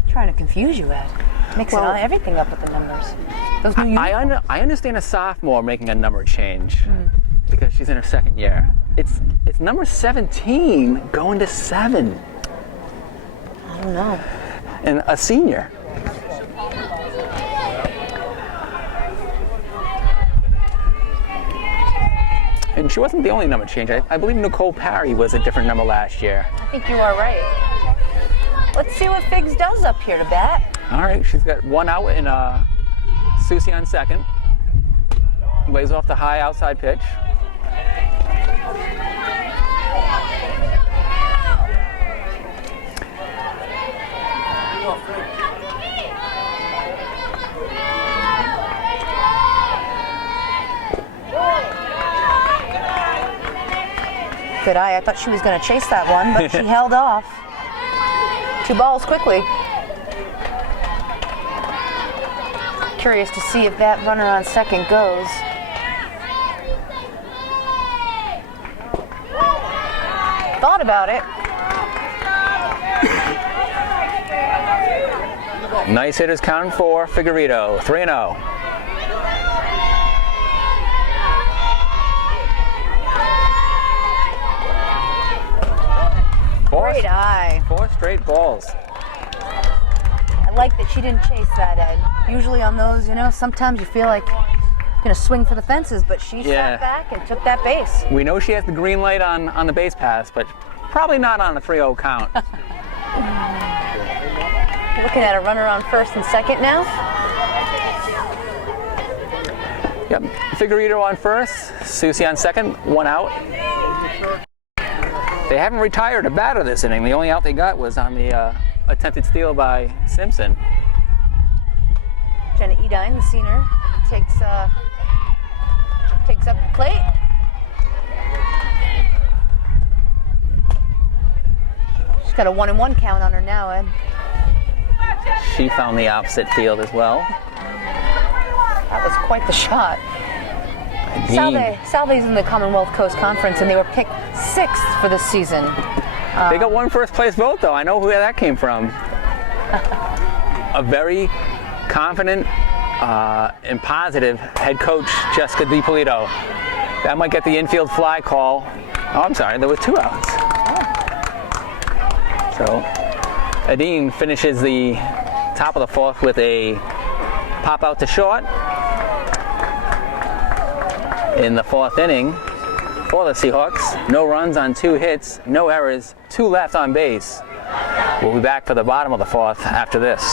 Trying to confuse you, Ed. Mixing everything up with the numbers. Those new uniforms. I understand a sophomore making a number change because she's in her second year. It's number 17 going to 7. I don't know. And a senior. And she wasn't the only number change. I believe Nicole Parry was a different number last year. I think you are right. Let's see what Figs does up here to bat. All right, she's got one out in Susie on second. Lays off the high outside pitch. Good eye. I thought she was going to chase that one, but she held off. 2 balls quickly. Curious to see if that runner on second goes. Thought about it. Nice hitters counting for Figueredo. 3-0. Great eye. 4 straight balls. I like that she didn't chase that, Ed. Usually on those, sometimes you feel like you're going to swing for the fences, but she sat back and took that base. We know she has the green light on the base pass, but probably not on a 3-0 count. Looking at a runner on first and second now. Yep, Figueredo on first, Susie on second, 1 out. They haven't retired a batter this inning. The only out they got was on the attempted steal by Simpson. Jenna Edine, the senior, takes up the plate. She's got a 1-1 count on her now, Ed. She found the opposite field as well. That was quite the shot. Salve's in the Commonwealth Coast Conference, and they were picked 6th for this season. They got 1 first place vote, though. I know where that came from. A very confident and positive head coach, Jessica DiPolito. That might get the infield fly call. Oh, I'm sorry, there were 2 outs. So, Adine finishes the top of the 4th with a pop out to short. In the 4th inning for the Seahawks. No runs on 2 hits, no errors, 2 left on base. We'll be back for the bottom of the 4th after this.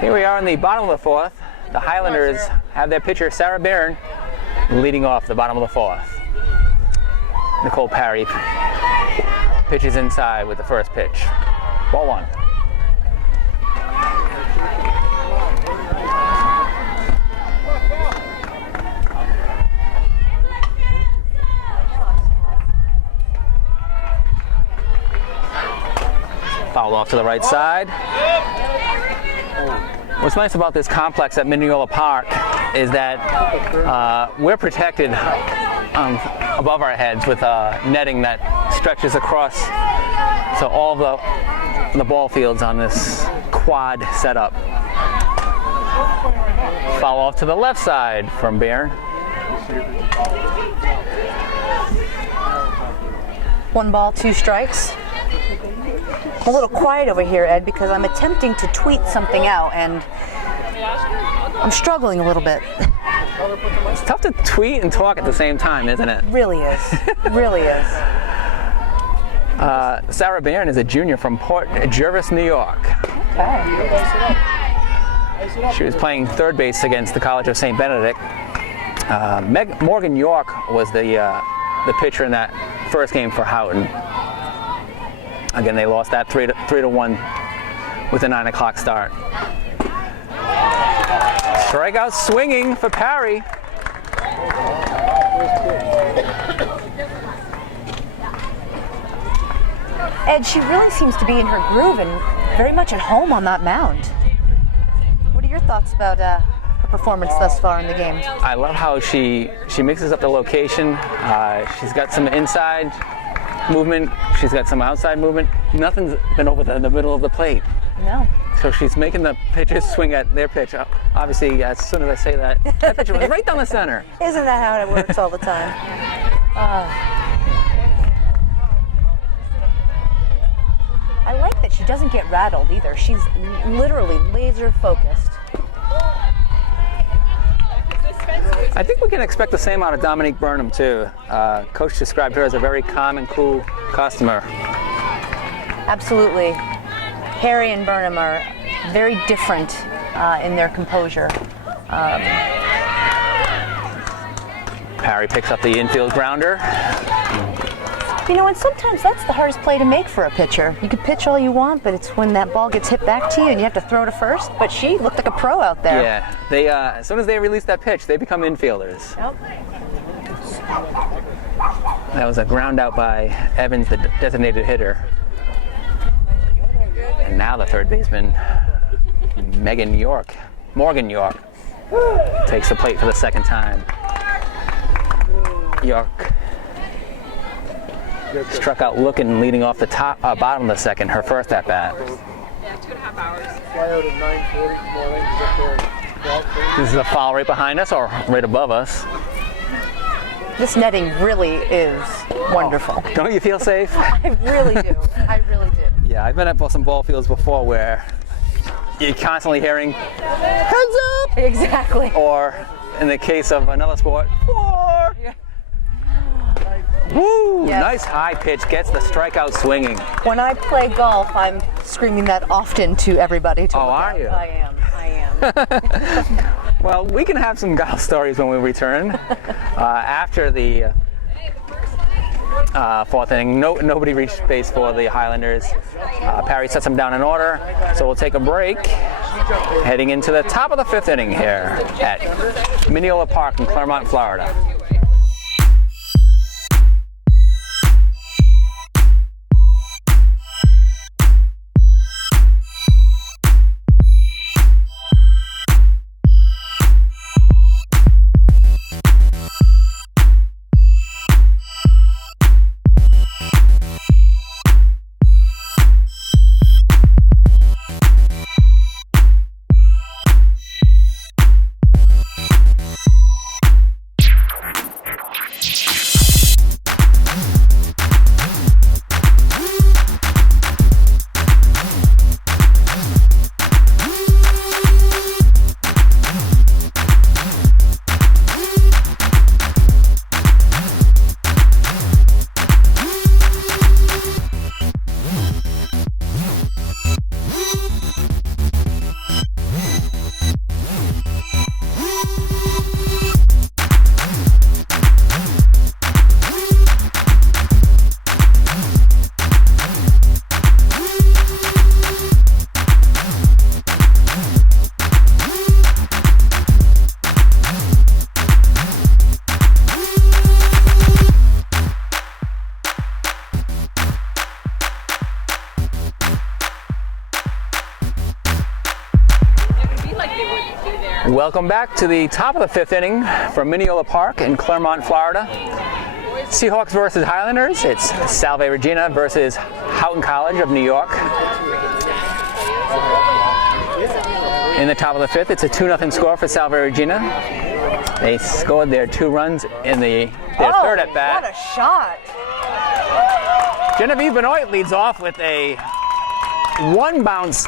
Here we are in the bottom of the 4th. The Highlanders have their pitcher, Sarah Barron, leading off the bottom of the 4th. Nicole Parry pitches inside with the first pitch. Ball 1. off to the right side. What's nice about this complex at Mineola Park is that we're protected above our heads with netting that stretches across, so all the ball fields on this quad setup. Foul off to the left side from Bairn. One ball, 2 strikes. I'm a little quiet over here, Ed, because I'm attempting to tweet something out and I'm struggling a little bit. It's tough to tweet and talk at the same time, isn't it? Really is. Really is. Sarah Bairn is a junior from Port Jervis, New York. Okay. She was playing third base against the College of St. Benedict. Morgan York was the pitcher in that first game for Houghton. Again, they lost that 3-1 with a 9 o'clock start. Strikeout swinging for Parry. Ed, she really seems to be in her groove and very much at home on that mound. What are your thoughts about her performance thus far in the game? I love how she mixes up the location. She's got some inside movement. She's got some outside movement. Nothing's been over the middle of the plate. No. So she's making the pitchers swing at their pitch. Obviously, as soon as I say that, that pitch was right down the center. Isn't that how it works all the time? I like that she doesn't get rattled either. She's literally laser focused. I think we can expect the same out of Dominique Burnham too. Coach described her as a very calm and cool customer. Absolutely. Harry and Burnham are very different in their composure. Parry picks up the infield grounder. You know, and sometimes that's the hardest play to make for a pitcher. You can pitch all you want, but it's when that ball gets hit back to you and you have to throw to first. But she looked like a pro out there. Yeah, they as soon as they release that pitch, they become infielders. Yep. That was a ground out by Evans, the designated hitter. And now the third baseman, Morgan York, takes the plate for the second time. York struck out looking, leading off the bottom of the second, her first at bat. Yeah, 2.5 hours. Fly out at 9:40 morning to get there. This is a foul right behind us or right above us. This netting really is wonderful. Don't you feel safe? I really do. I really do. Yeah, I've been at some ball fields before where you're constantly hearing, "Heads up!" Exactly. Or in the case of another sport, 4! Yeah. Woo! Yes. Nice high pitch, gets the strikeout swinging. When I play golf, I'm screaming that often to everybody to Oh, look are out. you? I am. Well, we can have some golf stories when we return. After the fourth inning, nobody reached base for the Highlanders. Parry sets them down in order, so we'll take a break. Heading into the top of the fifth inning here at Mineola Park in Claremont, Florida. Welcome back to the top of the 5th inning from Mineola Park in Claremont, Florida. Seahawks versus Highlanders. It's Salve Regina versus Houghton College of New York. In the top of the 5th, it's a 2-0 score for Salve Regina. They scored their 2 runs in their third at bat. What a shot! Genevieve Benoit leads off with a 1 bounce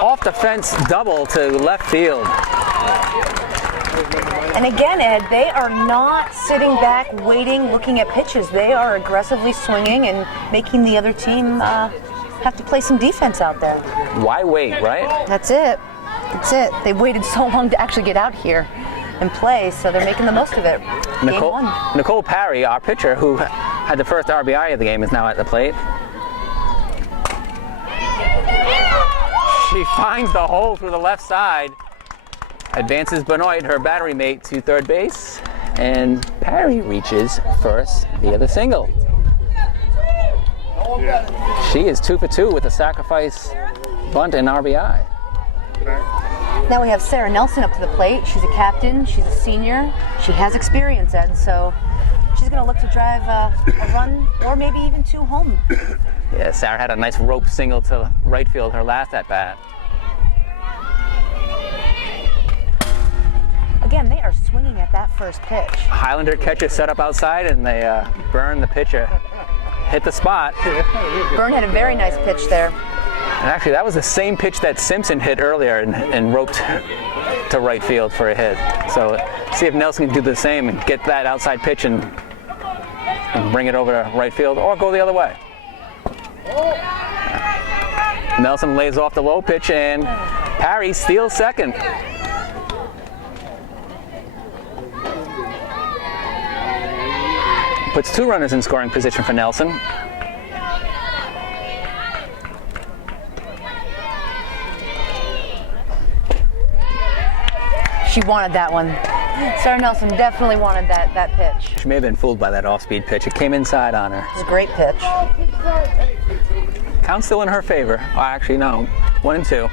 off the fence double to left field. And again, Ed, they are not sitting back, waiting, looking at pitches. They are aggressively swinging and making the other team have to play some defense out there. Why wait, right? That's it. That's it. They waited so long to actually get out here and play, so they're making the most of it. Game 1. Nicole Parry, our pitcher, who had the first RBI of the game, is now at the plate. She finds the hole through the left side, advances Benoit, her battery mate, to third base, and Parry reaches first via the single. She is 2 for 2 with a sacrifice bunt and RBI. Now we have Sarah Nelson up to the plate. She's a captain. She's a senior. She has experience, Ed, so she's going to look to drive a run or maybe even 2 home. Yeah, Sarah had a nice rope single to right field her last at bat. Again, they are swinging at that first pitch. Highlander catcher set up outside, and they burn the pitcher. Hit the spot. Byrne had a very nice pitch there. And actually, that was the same pitch that Simpson hit earlier and roped to right field for a hit. So see if Nelson can do the same and get that outside pitch and bring it over to right field, or go the other way. Nelson lays off the low pitch, and Parry steals second. Puts 2 runners in scoring position for Nelson. She wanted that one. Sarah Nelson definitely wanted that pitch. She may have been fooled by that off-speed pitch. It came inside on her. It was a great pitch. Count still in her favor. Oh, actually, no. 1-2.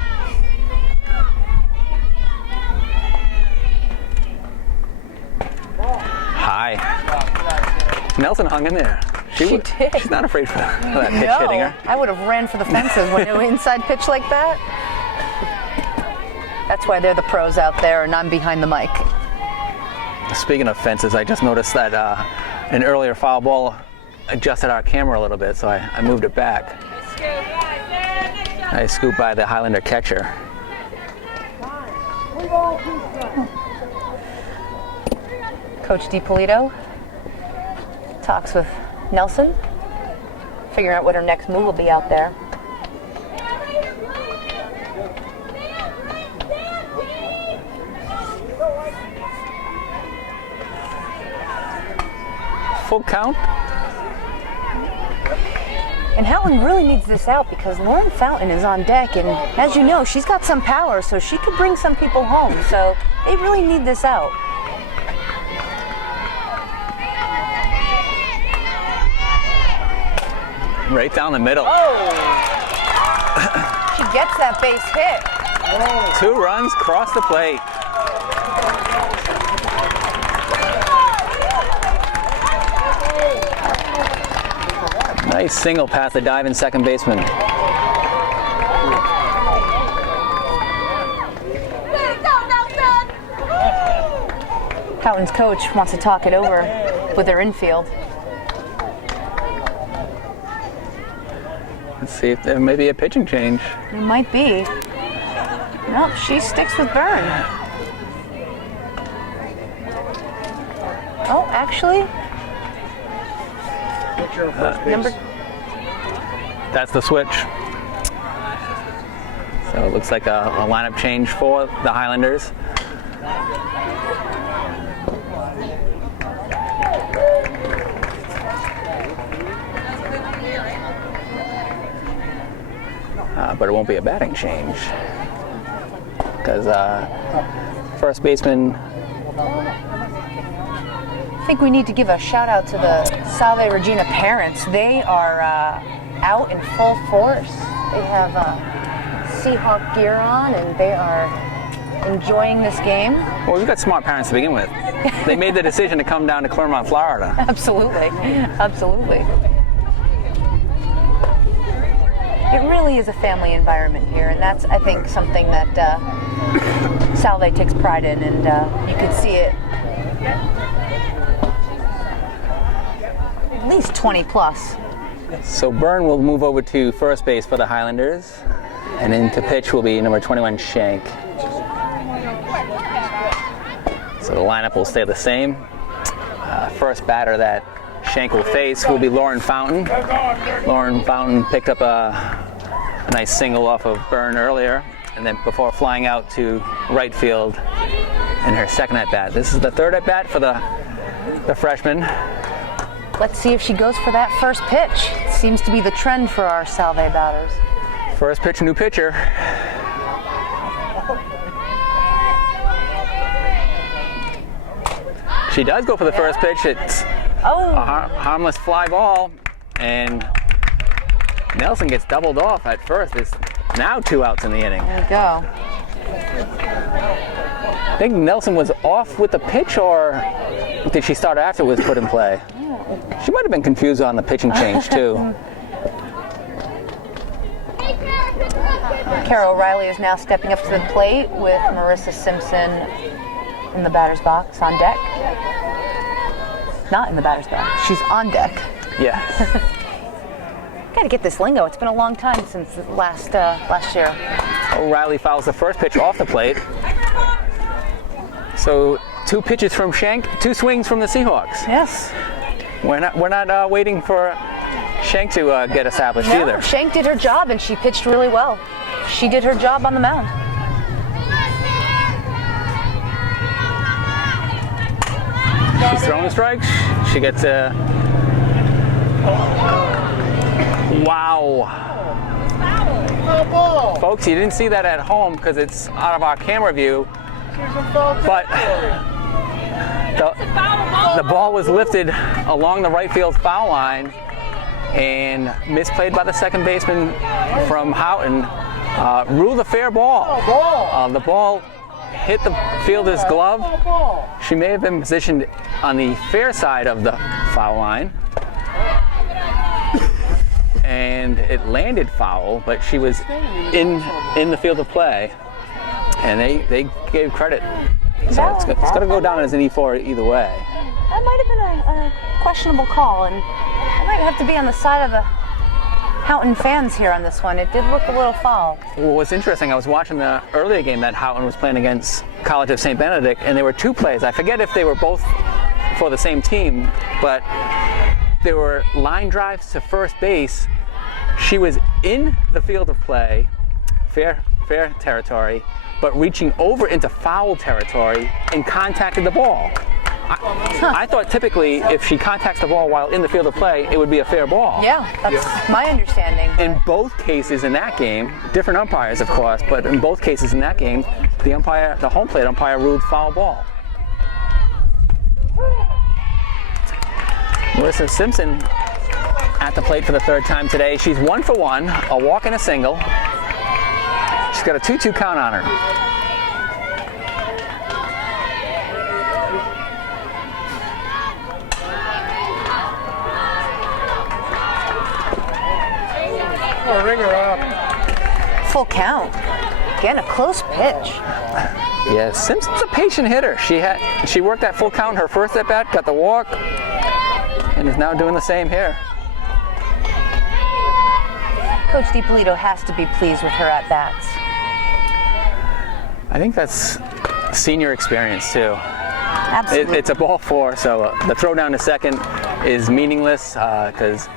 High. Nelson hung in there. She did. She's not afraid for that pitch hitting her. I would have ran for the fences when an inside pitch like that. That's why they're the pros out there and I'm behind the mic. Speaking of fences, I just noticed that an earlier foul ball adjusted our camera a little bit, so I moved it back. I scooped by the Highlander catcher. Coach DiPolito talks with Nelson, figuring out what her next move will be out there. Full count. And Helen really needs this out because Lauren Fountain is on deck, and as you know, she's got some power, so she could bring some people home. So they really need this out. Right down the middle. Oh! She gets that base hit. 2 runs cross the plate. Nice single past the diving second baseman. Houghton's coach wants to talk it over with their infield. Let's see if there may be a pitching change. It might be. Nope, she sticks with Byrne. Oh, actually, number. That's the switch. So it looks like a lineup change for the Highlanders. But it won't be a batting change because first baseman. I think we need to give a shout out to the Salve Regina parents. They are out in full force. They have Seahawk gear on, and they are enjoying this game. Well, we've got smart parents to begin with. They made the decision to come down to Clermont, Florida. Absolutely, absolutely. It really is a family environment here, and that's, I think, something that Salve takes pride in, and you can see it at least 20 plus. So Byrne will move over to first base for the Highlanders, and into pitch will be number 21, Shank. So the lineup will stay the same. First batter that Shank will face will be Lauren Fountain. Lauren Fountain picked up a nice single off of Byrne earlier, and then before flying out to right field in her second at bat. This is the third at bat for the freshman. Let's see if she goes for that first pitch. It seems to be the trend for our Salve batters. First pitch, new pitcher. She does go for the first pitch. It's a harmless fly ball, and Nelson gets doubled off at first. There's now 2 outs in the inning. There we go. I think Nelson was off with the pitch, or did she start after it was put in play? She might have been confused on the pitching change too. Kara O'Reilly is now stepping up to the plate with Marissa Simpson in the batter's box on deck. Not in the batter's box. She's on deck. Yeah. Gotta get this lingo. It's been a long time since last year. O'Reilly fouls the first pitch off the plate. So 2 pitches from Shank, 2 swings from the Seahawks. Yes. We're not waiting for Shank to get established either. Shank did her job and she pitched really well. She did her job on the mound. She's throwing strikes. She gets a... Wow. Folks, you didn't see that at home because it's out of our camera view. But the ball was lifted along the right field foul line and misplayed by the second baseman from Houghton. Ruled a fair ball. The ball hit the fielder's glove. She may have been positioned on the fair side of the foul line, and it landed foul, but she was in the field of play, and they gave credit. So it's going to go down as an E4 either way. That might have been a questionable call, and I might have to be on the side of the Houghton fans here on this one. It did look a little foul. Well, what's interesting, I was watching the earlier game that Houghton was playing against College of St. Benedict, and there were 2 plays. I forget if they were both for the same team, but there were line drives to first base. She was in the field of play, fair territory, but reaching over into foul territory and contacted the ball. I thought typically if she contacts the ball while in the field of play, it would be a fair ball. Yeah, that's my understanding. In both cases in that game, different umpires of course, but in both cases in that game, the home plate umpire ruled foul ball. Marissa Simpson at the plate for the 3rd time today. She's 1 for 1, a walk and a single. She's got a 2-2 count on her. Ring her up. Full count. Again, a close pitch. Yeah, Simpson's a patient hitter. She worked that full count her first at bat, got the walk, and is now doing the same here. Coach DiPolito has to be pleased with her at bats. I think that's senior experience too. Absolutely. It's a ball 4, so the throw down to second is meaningless because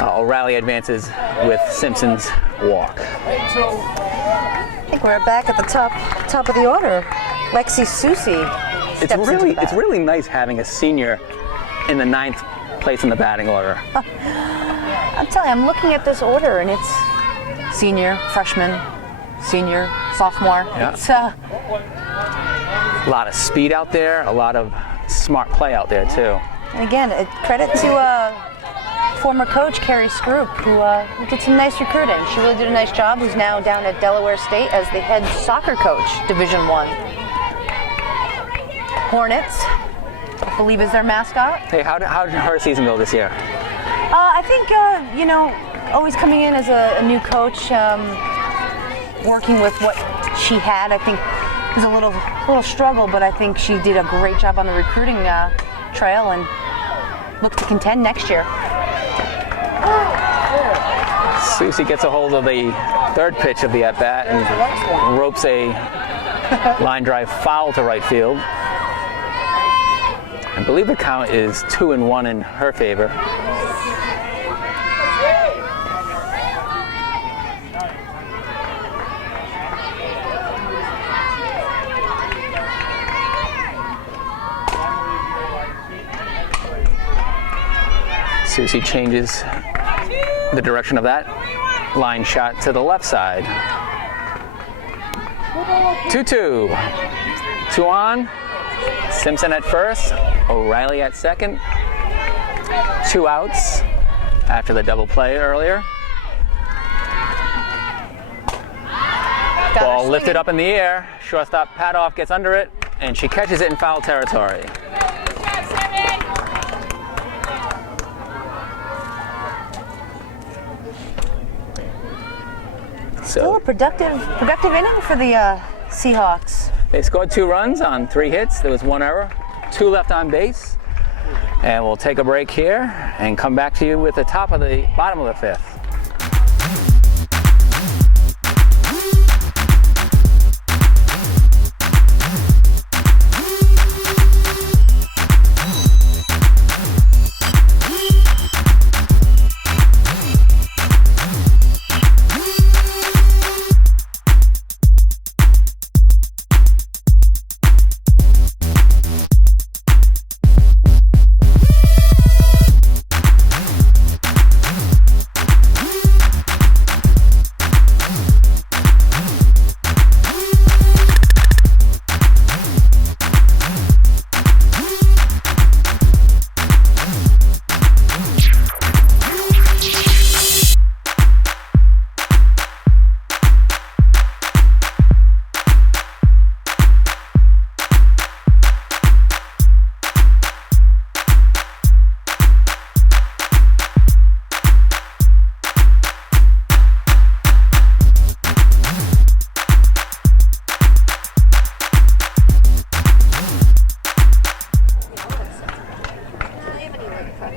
O'Reilly advances with Simpson's walk. I think we're back at the top of the order. Lexi Susi. It's really nice having a senior in the 9th place in the batting order. I'm telling you, I'm looking at this order and it's senior, freshman, senior, sophomore. Yeah. It's a lot of speed out there, a lot of smart play out there too. and again, credit to former coach, Carrie Scroop, who did some nice recruiting. She really did a nice job, who's now down at Delaware State as the head soccer coach, Division I. Hornets, I believe, is their mascot. Hey, how did her season go this year? I think, always coming in as a new coach, working with what she had, I think it was a little struggle, but I think she did a great job on the recruiting trail and look to contend next year. Susie gets a hold of the third pitch of the at-bat and ropes a line drive foul to right field. I believe the count is 2-1 in her favor. Susie changes the direction of that line shot to the left side. 2-2. 2 on. Simpson at first, O'Reilly at second. 2 outs after the double play earlier. Ball lifted up in the air. Shortstop Padoff gets under it, and she catches it in foul territory. Still a productive inning for the Seahawks. They scored 2 runs on 3 hits. There was 1 error, 2 left on base. And we'll take a break here and come back to you with the bottom of the 5th.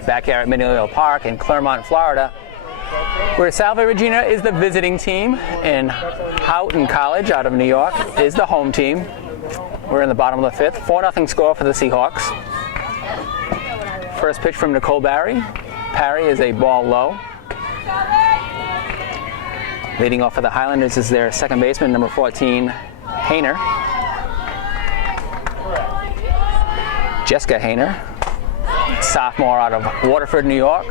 Back here at Mineola Park in Claremont, Florida, where Salve Regina is the visiting team and Houghton College out of New York is the home team. We're in the bottom of the 5th. 4-0 score for the Seahawks. First pitch from Nicole Barry. Parry is a ball low. Leading off for the Highlanders is their second baseman, number 14, Hayner. Jessica Hayner, sophomore out of Waterford, New York.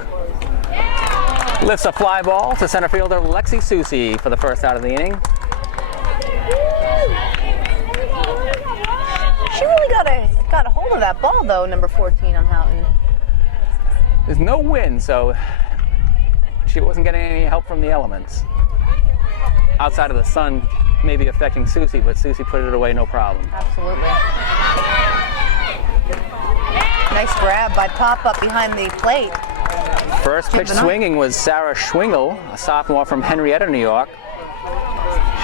Lifts a fly ball to center fielder Lexi Susi for the first out of the inning. She really got a hold of that ball, though, number 14 on Houghton. There's no wind, so she wasn't getting any help from the elements. Outside of the sun maybe affecting Susie, but Susie put it away no problem. Absolutely. Nice grab by Pop-Up behind the plate. First pitch swinging was Sarah Schwingel, a sophomore from Henrietta, New York.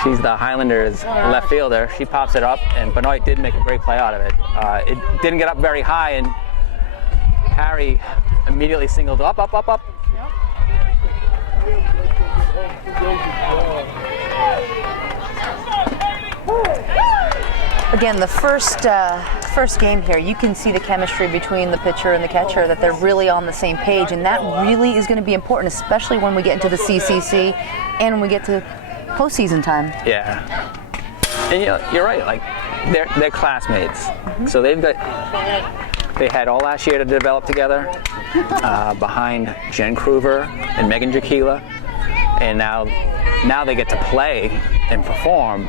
She's the Highlanders left fielder. She pops it up, and Benoit did make a great play out of it. It didn't get up very high, and Harry immediately singled up. Again, the first game here, you can see the chemistry between the pitcher and the catcher, that they're really on the same page, and that really is going to be important, especially when we get into the CCC and when we get to postseason time. Yeah, and you're right. Like they're classmates, so they had all last year to develop together behind Jen Kruver and Megan Jaquila, and now they get to play and perform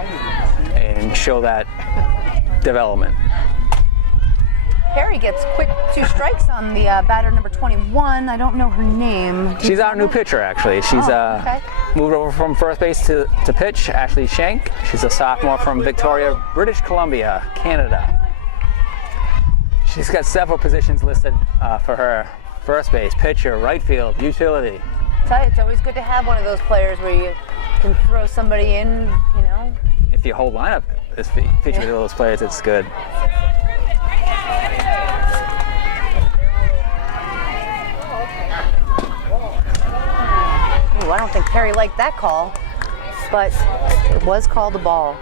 and show that development. Perry gets quick 2 strikes on the batter number 21. I don't know her name. She's our new pitcher, actually. She's okay. moved over from first base to pitch, Ashley Shank. She's a sophomore from Victoria, British Columbia, Canada. She's got several positions listed for her. First base, pitcher, right field, utility. I tell you, it's always good to have one of those players where you can throw somebody in, you know. If your whole lineup is featured with those players, it's good. Ooh, I don't think Perry liked that call, but it was called a ball.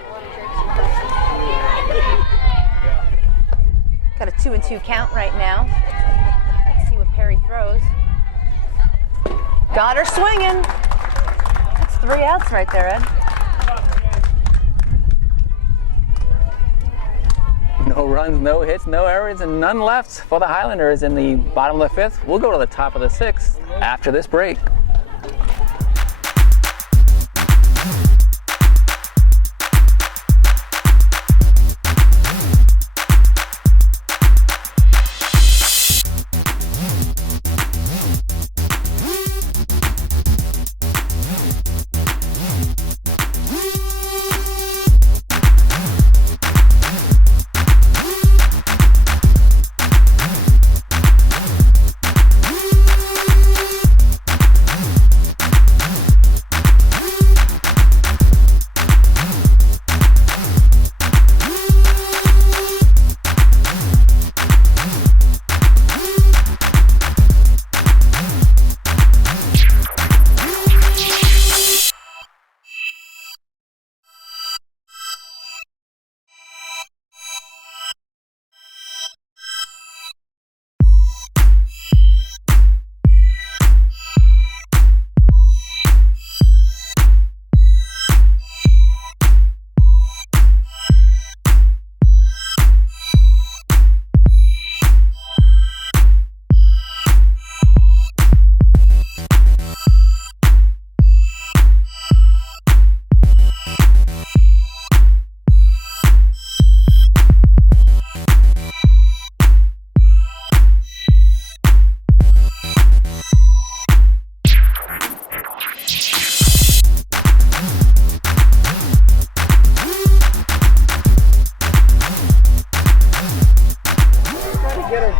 Got a 2-2 count right now. Let's see what Perry throws. Got her swinging. That's 3 outs right there, Ed. No runs, no hits, no errors, and none left for the Highlanders in the bottom of the 5th. We'll go to the top of the 6th after this break.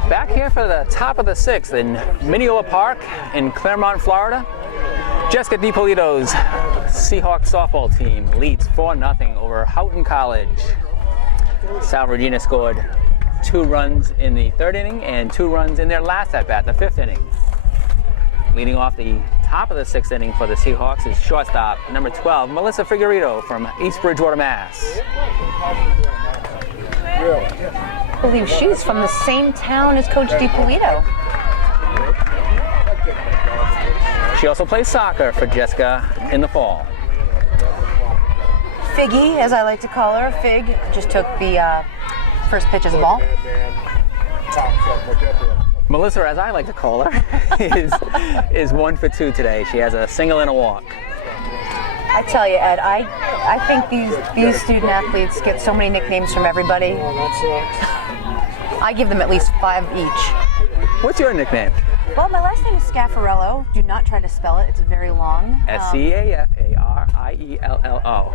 Back here for the top of the 6th in Mineola Park in Claremont, Florida. Jessica DiPolito's Seahawks softball team leads 4-0 over Houghton College. Salve Regina scored 2 runs in the 3rd inning and 2 runs in their last at-bat, the 5th inning. Leading off the top of the 6th inning for the Seahawks is shortstop number 12, Melissa Figueredo from East Bridgewater, Mass. I believe she's from the same town as Coach DiPolito. She also plays soccer for Jessica in the fall. Figgy, as I like to call her, Fig, just took the first pitch as a ball. Melissa, as I like to call her, is 1 for 2 today. She has a single and a walk. I tell you, Ed, I think these student athletes get so many nicknames from everybody. I give them at least 5 each. What's your nickname? Well, my last name is Scaffarello. Do not try to spell it. It's very long. S-C-A-F-A-R-I-E-L-L-O.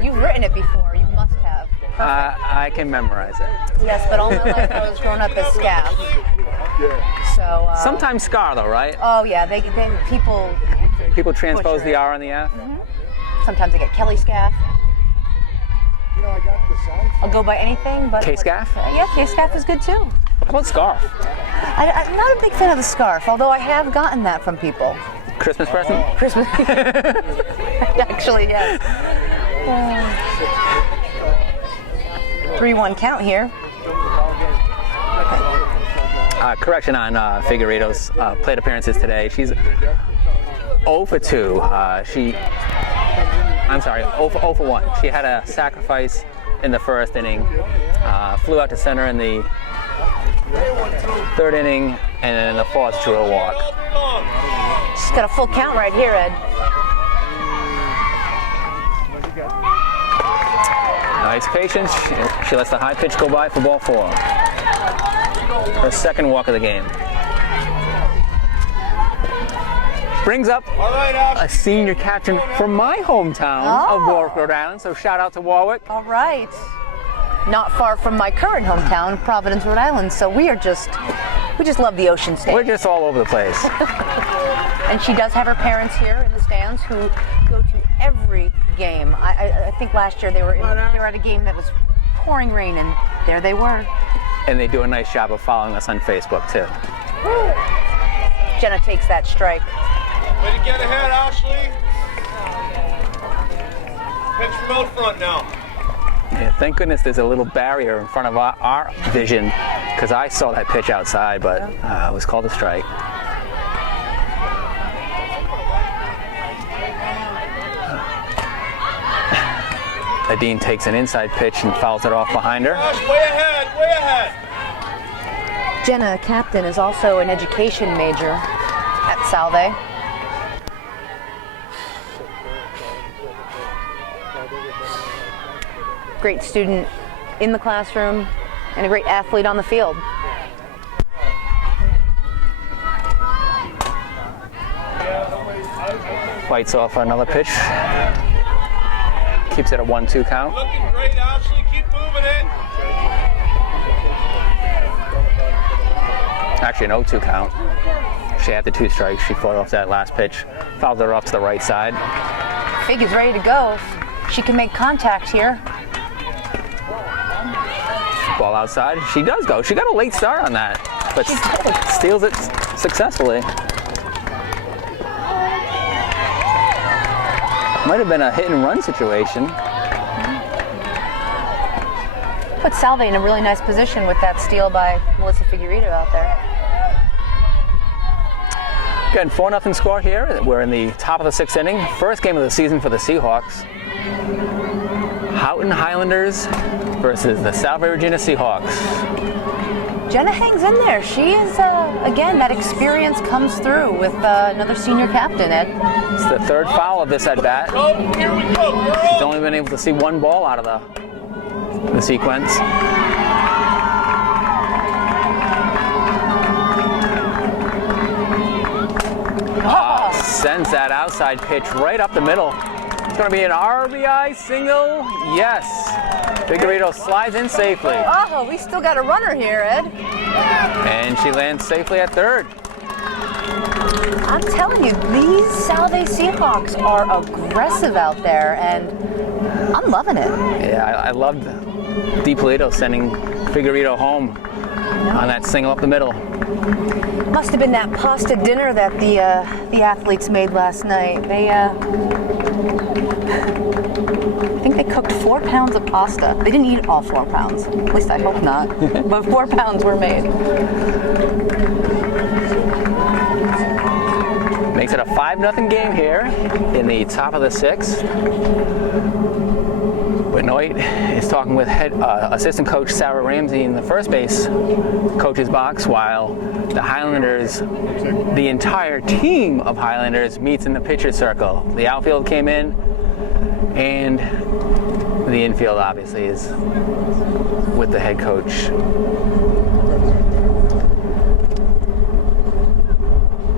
You've written it before. You must have. I can memorize it. Yes, but all my life I was growing up as Scaff. So. Sometimes Scar, though, right? Oh yeah, they People transpose butcher the it. R and the F. Mm-hmm. Sometimes I get Kelly Scaff. I'll go by anything, but K-Scaff? Yeah, K-Scaff is good too. How about scarf? I'm not a big fan of the scarf, although I have gotten that from people. Christmas present? Christmas. Actually, yes. 3-1 count here. Correction on Figueredo's plate appearances today. She's 0 for 2. I'm sorry, 0 for 1. She had a sacrifice in the 1st inning, flew out to center in the 3rd inning, and then in the 4th drew a walk. She's got a full count right here, Ed. Nice patience. She lets the high pitch go by for ball 4. her second walk of the game. Brings up All right, Ashley. a senior captain from my hometown of Warwick, Rhode Island. So shout out to Warwick. All right. Not far from my current hometown, Providence, Rhode Island. So we just love the Ocean State. We're just all over the place. And she does have her parents here in the stands who go to every game. I think last year they were at a game that was pouring rain, and there they were. And they do a nice job of following us on Facebook too. Jenna takes that strike. Way to get ahead, Ashley. Pitch from out front now. Yeah, thank goodness there's a little barrier in front of our vision, because I saw that pitch outside, but it was called a strike. Nadine takes an inside pitch and fouls it off behind her. Ash, way ahead, way ahead. Jenna, captain, is also an education major at Salve. Great student in the classroom and a great athlete on the field. Fights off another pitch. Keeps it a 1-2 count. Looking great, Ashley. Keep moving it. Actually an 0-2 count. She had the 2 strikes. She fought off that last pitch. Fouled her off to the right side. Fig is ready to go. She can make contact here. Ball outside. She does go. She got a late start on that, but She did. steals it successfully. Might have been a hit and run situation. Put Salve in a really nice position with that steal by Melissa Figueredo out there. Again, 4-0 score here. We're in the top of the 6th inning. First game of the season for the Seahawks. Houghton Highlanders versus the Salve Regina Seahawks. Jenna hangs in there. She is, again, that experience comes through with another senior captain, Ed. It's the 3rd foul of this at bat. Oh, here we go, girl. She's only been able to see 1 ball out of the sequence. Sends that outside pitch right up the middle. It's going to be an RBI single. Yes. Figueredo slides in safely. Oh, we still got a runner here, Ed. And she lands safely at 3rd. I'm telling you, these Salve Seahawks are aggressive out there, and I'm loving it. Yeah, I loved DiPolito sending Figueredo home on that single up the middle. Must have been that pasta dinner that the athletes made last night. They, I think they cooked 4 pounds of pasta. They didn't eat all 4 pounds. At least I hope not. But 4 pounds were made. Makes it a 5-0 game here in the top of the 6th. Benoit is talking with assistant coach Sarah Ramsey in the first base coach's box, while the Highlanders, the entire team of Highlanders, meets in the pitcher's circle. The outfield came in, and the infield obviously is with the head coach.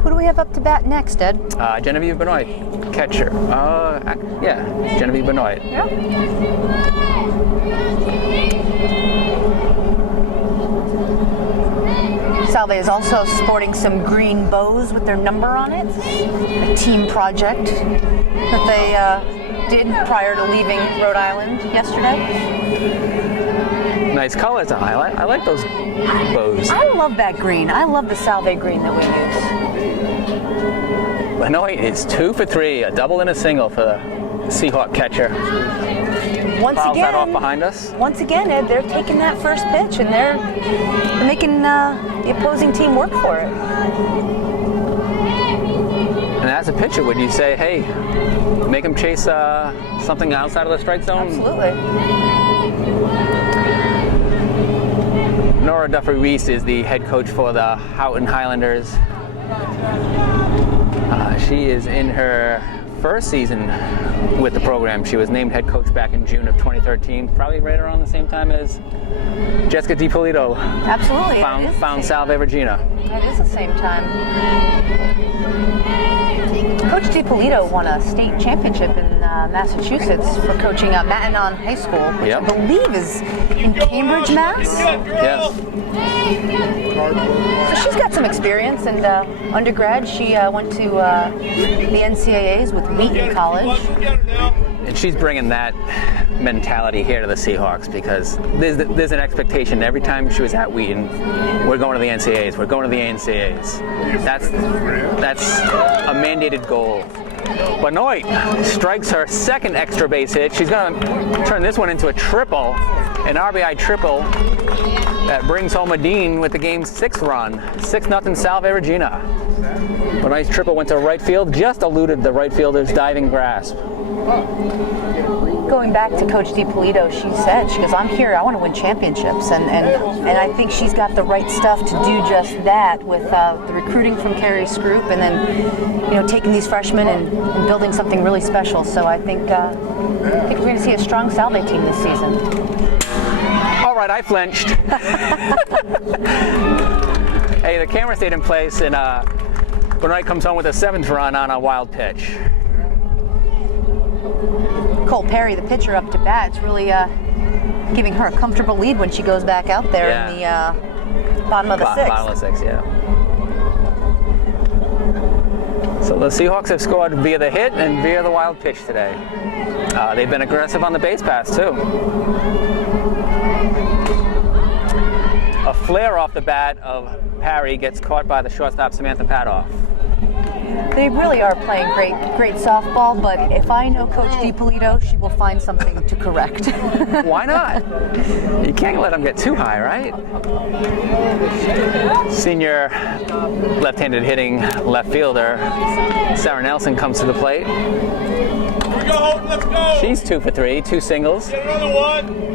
Who do we have up to bat next, Ed? Genevieve Benoit, catcher. Yeah, Genevieve Benoit. Yeah. Salve is also sporting some green bows with their number on it. A team project that they did prior to leaving Rhode Island yesterday. Nice color to highlight. I like those bows. I love that green. I love the Salve green that we use. Benoit is 2 for 3, a double and a single for the Seahawk catcher. Once Fouls that off again, behind us. once again, Ed, they're taking that first pitch and they're making the opposing team work for it. And as a pitcher, would you say, hey, make him chase something outside of the strike zone? Absolutely. Nora Duffy-Reese is the head coach for the Houghton Highlanders. She is in her first season with the program. She was named head coach back in June of 2013, probably right around the same time as Jessica DiPolito Absolutely. found Salve, Regina. It is the same time. Coach DiPolito won a state championship in Massachusetts for coaching Mattanon High School, which I believe is in Cambridge, Mass. Yes. So she's got some experience, and undergrad she went to the NCAAs with Wheaton College. And she's bringing that mentality here to the Seahawks because there's an expectation every time she was at Wheaton, we're going to the NCAAs, we're going to the NCAAs. That's a mandated goal. Benoit strikes her second extra base hit. She's going to turn this one into a triple, an RBI triple that brings home a Dean with the game's 6th run. 6-0 Salve, Regina. Benoit's triple went to right field, just eluded the right fielder's diving grasp. Going back to Coach DiPolito, she goes, I'm here, I want to win championships, and I think she's got the right stuff to do just that with the recruiting from Carrie's group, and then taking these freshmen and building something really special. So I think we're going to see a strong Salve team this season. All right, I flinched. Hey, the camera stayed in place, and Benoit comes home with a 7th run on a wild pitch. Cole Perry, the pitcher, up to bat. It's really giving her a comfortable lead when she goes back out there in the bottom of the 6th. Bottom of the 6th, yeah. So the Seahawks have scored via the hit and via the wild pitch today. They've been aggressive on the base pass, too. A flare off the bat of Parry gets caught by the shortstop Samantha Padoff. They really are playing great softball, but if I know Coach DiPolito, she will find something to correct. Why not? You can't let them get too high, right? Senior left-handed hitting left fielder Sarah Nelson comes to the plate. Here we go, Hope, let's go. She's 2 for 3, 2 singles. Get another one.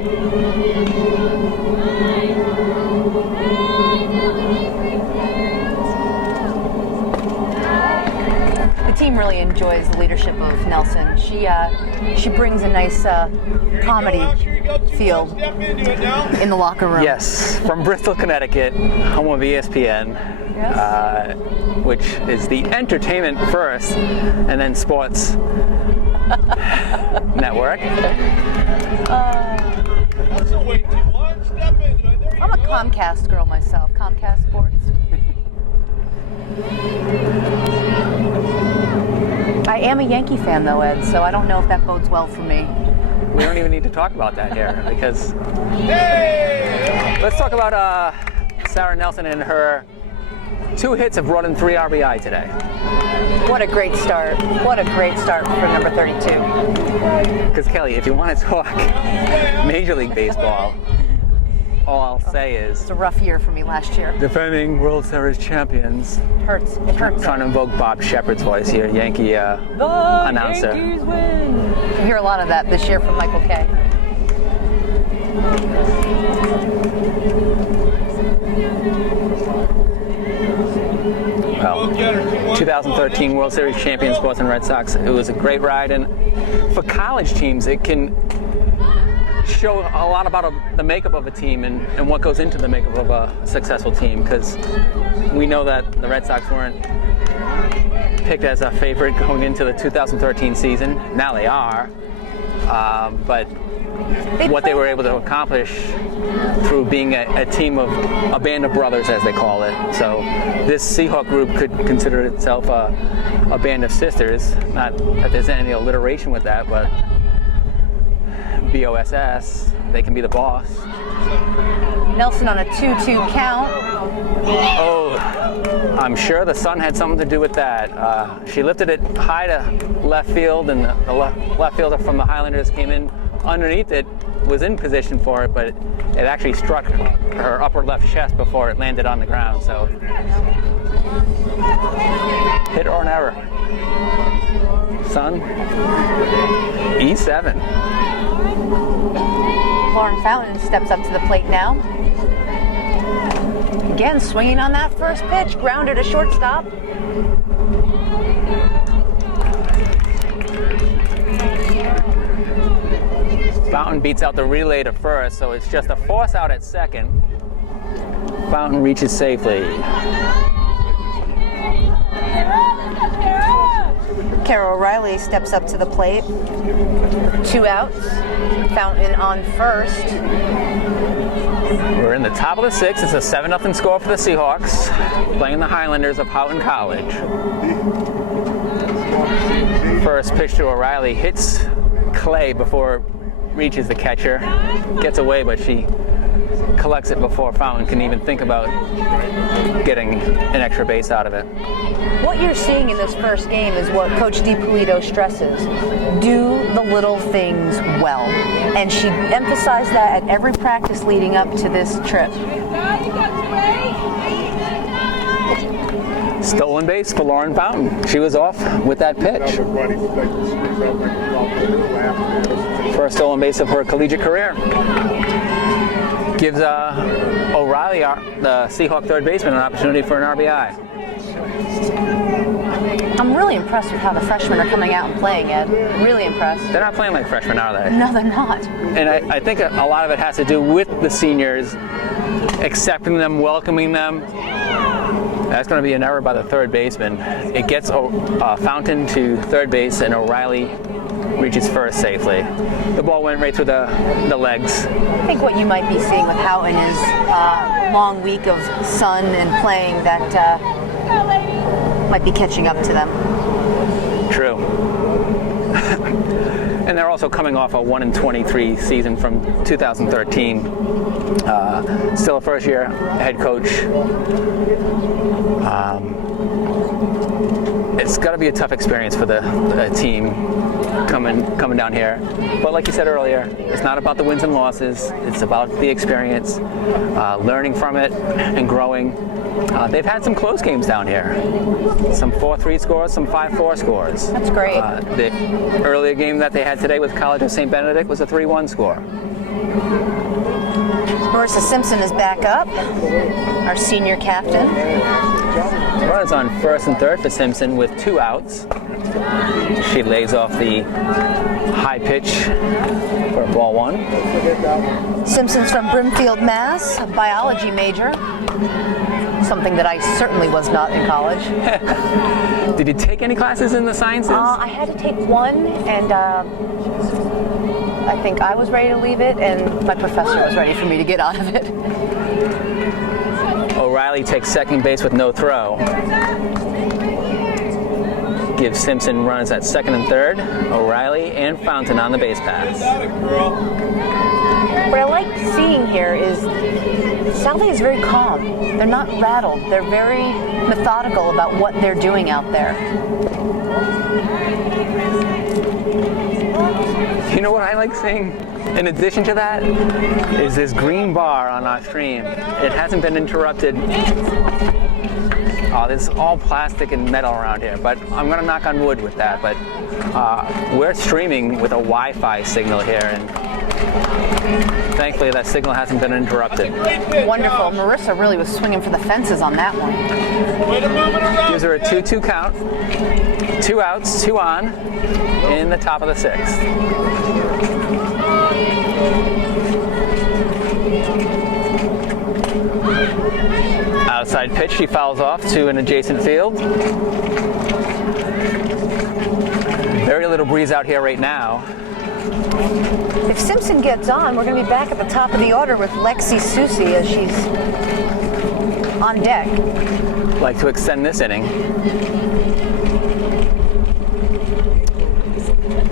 The team really enjoys the leadership of Nelson. She brings a nice comedy feel in the locker room. Yes, from Bristol, Connecticut, home of ESPN, which is the entertainment first and then sports network. I'm a Comcast girl myself, Comcast Sports. I am a Yankee fan though, Ed, so I don't know if that bodes well for me. We don't even need to talk about that here because let's talk about Sarah Nelson and her 2 hits have brought in 3 RBI today. What a great start. What a great start for number 32. Because Kelly, if you want to talk Major League Baseball, all I'll say is It's a rough year for me last year. defending World Series champions. It hurts. It hurts. Trying to invoke Bob Shepard's voice here, Yankee announcer. You hear a lot of that this year from Michael Kay. Well, 2013 World Series champions, Boston Red Sox. It was a great ride, and for college teams, it can show a lot about the makeup of a team and what goes into the makeup of a successful team, because we know that the Red Sox weren't picked as a favorite going into the 2013 season. Now they are, but what they were able to accomplish through being a team of a band of brothers, as they call it. So this Seahawk group could consider itself a band of sisters. Not that there's any alliteration with that, but BOSS, they can be the boss. Nelson on a 2-2 count. Oh, I'm sure the sun had something to do with that. She lifted it high to left field, and the left fielder from the Highlanders came in underneath it, was in position for it, but it actually struck her upper left chest before it landed on the ground. So, hit or an error. Sun, E7. Lauren Fountain steps up to the plate now. Again, swinging on that first pitch, grounded to shortstop. Fountain beats out the relay to first, so it's just a force out at second. Fountain reaches safely. Kara O'Reilly steps up to the plate. 2 outs. Fountain on first. We're in the top of the 6th. It's a 7-0 score for the Seahawks, playing the Highlanders of Houghton College. First pitch to O'Reilly hits Clay before it reaches the catcher. Gets away, but she collects it before Fountain can even think about getting an extra base out of it. What you're seeing in this first game is what Coach DiPolito stresses. Do the little things well. And she emphasized that at every practice leading up to this trip. Stolen base for Lauren Fountain. She was off with that pitch. First stolen base of her collegiate career. Gives O'Reilly, the Seahawk third baseman, an opportunity for an RBI. I'm really impressed with how the freshmen are coming out and playing, Ed. Really impressed. They're not playing like freshmen, are they? No, they're not. And I think a lot of it has to do with the seniors, accepting them, welcoming them. That's going to be an error by the third baseman. It gets Fountain to third base, and O'Reilly reaches first safely. The ball went right through the legs. I think what you might be seeing with Houghton is a long week of sun and playing that might be catching up to them. True. And they're also coming off a 1-23 season from 2013. Still a first-year head coach. It's got to be a tough experience for the team coming down here. But like you said earlier, it's not about the wins and losses. It's about the experience, learning from it, and growing. They've had some close games down here. Some 4-3 scores, some 5-4 scores. That's great. The earlier game that they had today with College of St. Benedict was a 3-1 score. Marissa Simpson is back up, our senior captain. Runners on first and third for Simpson with 2 outs. She lays off the high pitch for ball 1. Simpson's from Brimfield, Mass., a biology major. Something that I certainly was not in college. Did you take any classes in the sciences? I had to take one, and I think I was ready to leave it, and my professor was ready for me to get out of it. O'Reilly takes second base with no throw. Gives Simpson runners at second and third. O'Reilly and Fountain on the base pass. What I like seeing here is Salve is very calm. They're not rattled. They're very methodical about what they're doing out there. You know what I like seeing? In addition to that, is this green bar on our stream. It hasn't been interrupted. There's all plastic and metal around here, but I'm gonna knock on wood with that. But we're streaming with a Wi-Fi signal here, and thankfully that signal hasn't been interrupted. Wonderful. Marissa really was swinging for the fences on that one. Gives her a 2-2 count. 2 outs, 2 on, in the top of the 6th. Outside pitch, she fouls off to an adjacent field. Very little breeze out here right now. If Simpson gets on, we're going to be back at the top of the order with Lexi Susi as she's on deck. Like to extend this inning.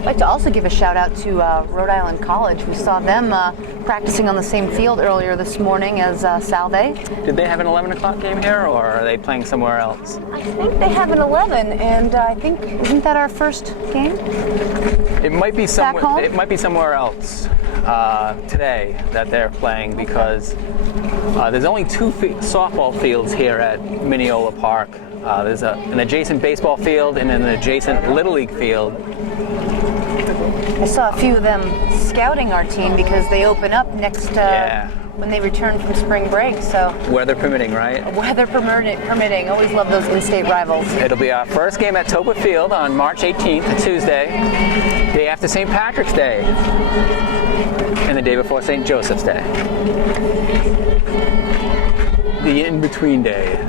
I'd like to also give a shout out to Rhode Island College. We saw them practicing on the same field earlier this morning as Salve. Did they have an 11 o'clock game here, or are they playing somewhere else? I think they have an 11, and I think, isn't that our first game? It might be somewhere. Back home? It might be somewhere else today that they're playing, because there's only 2 softball fields here at Mineola Park. There's an adjacent baseball field and an adjacent Little League field. I saw a few of them scouting our team because they open up next when they return from spring break. So Weather permitting, right? weather permitting. Always love those in-state rivals. It'll be our first game at Topa Field on March 18th, a Tuesday, day after St. Patrick's Day, and the day before St. Joseph's Day. The in-between day.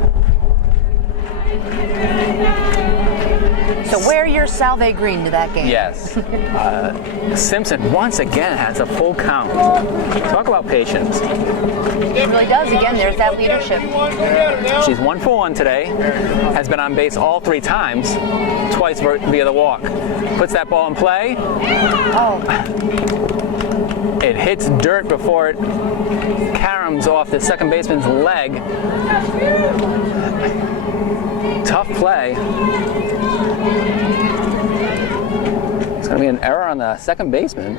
So wear your Salve green to that game. Yes. Simpson once again has a full count. Talk about patience. It really does. Again, there's that leadership. She's 1 for 1 today. Has been on base all 3 times, twice via the walk. Puts that ball in play. Oh, It hits dirt before it caroms off the second baseman's leg. Tough play. It's going to be an error on the second baseman.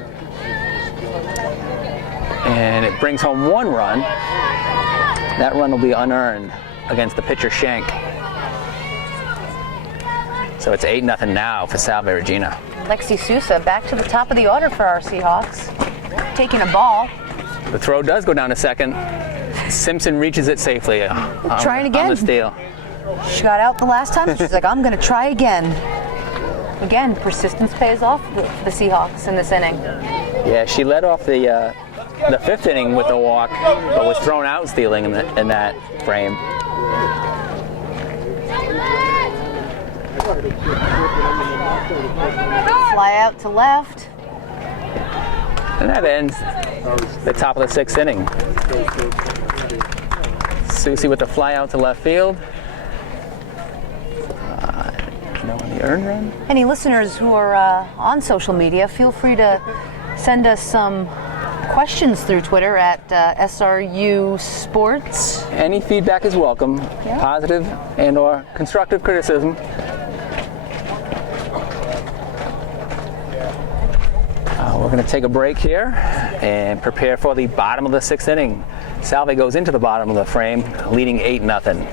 And it brings home 1 run. That run will be unearned against the pitcher Shank. So it's 8-0 now for Salve, Regina. Lexi Sousa back to the top of the order for our Seahawks. Taking a ball. The throw does go down to second. Simpson reaches it safely Trying again. on the steal. She got out the last time, and she's like, I'm going to try again. Again, persistence pays off for the Seahawks in this inning. Yeah, she led off the 5th inning with a walk, but was thrown out stealing in that frame. Fly out to left. And that ends the top of the 6th inning. Susie with the fly out to left field. No on the earned run. Any listeners who are on social media, feel free to send us some questions through Twitter at SRU Sports. Any feedback is welcome, Yeah. positive and or constructive criticism. We're going to take a break here and prepare for the bottom of the 6th inning. Salve goes into the bottom of the frame, leading 8-0.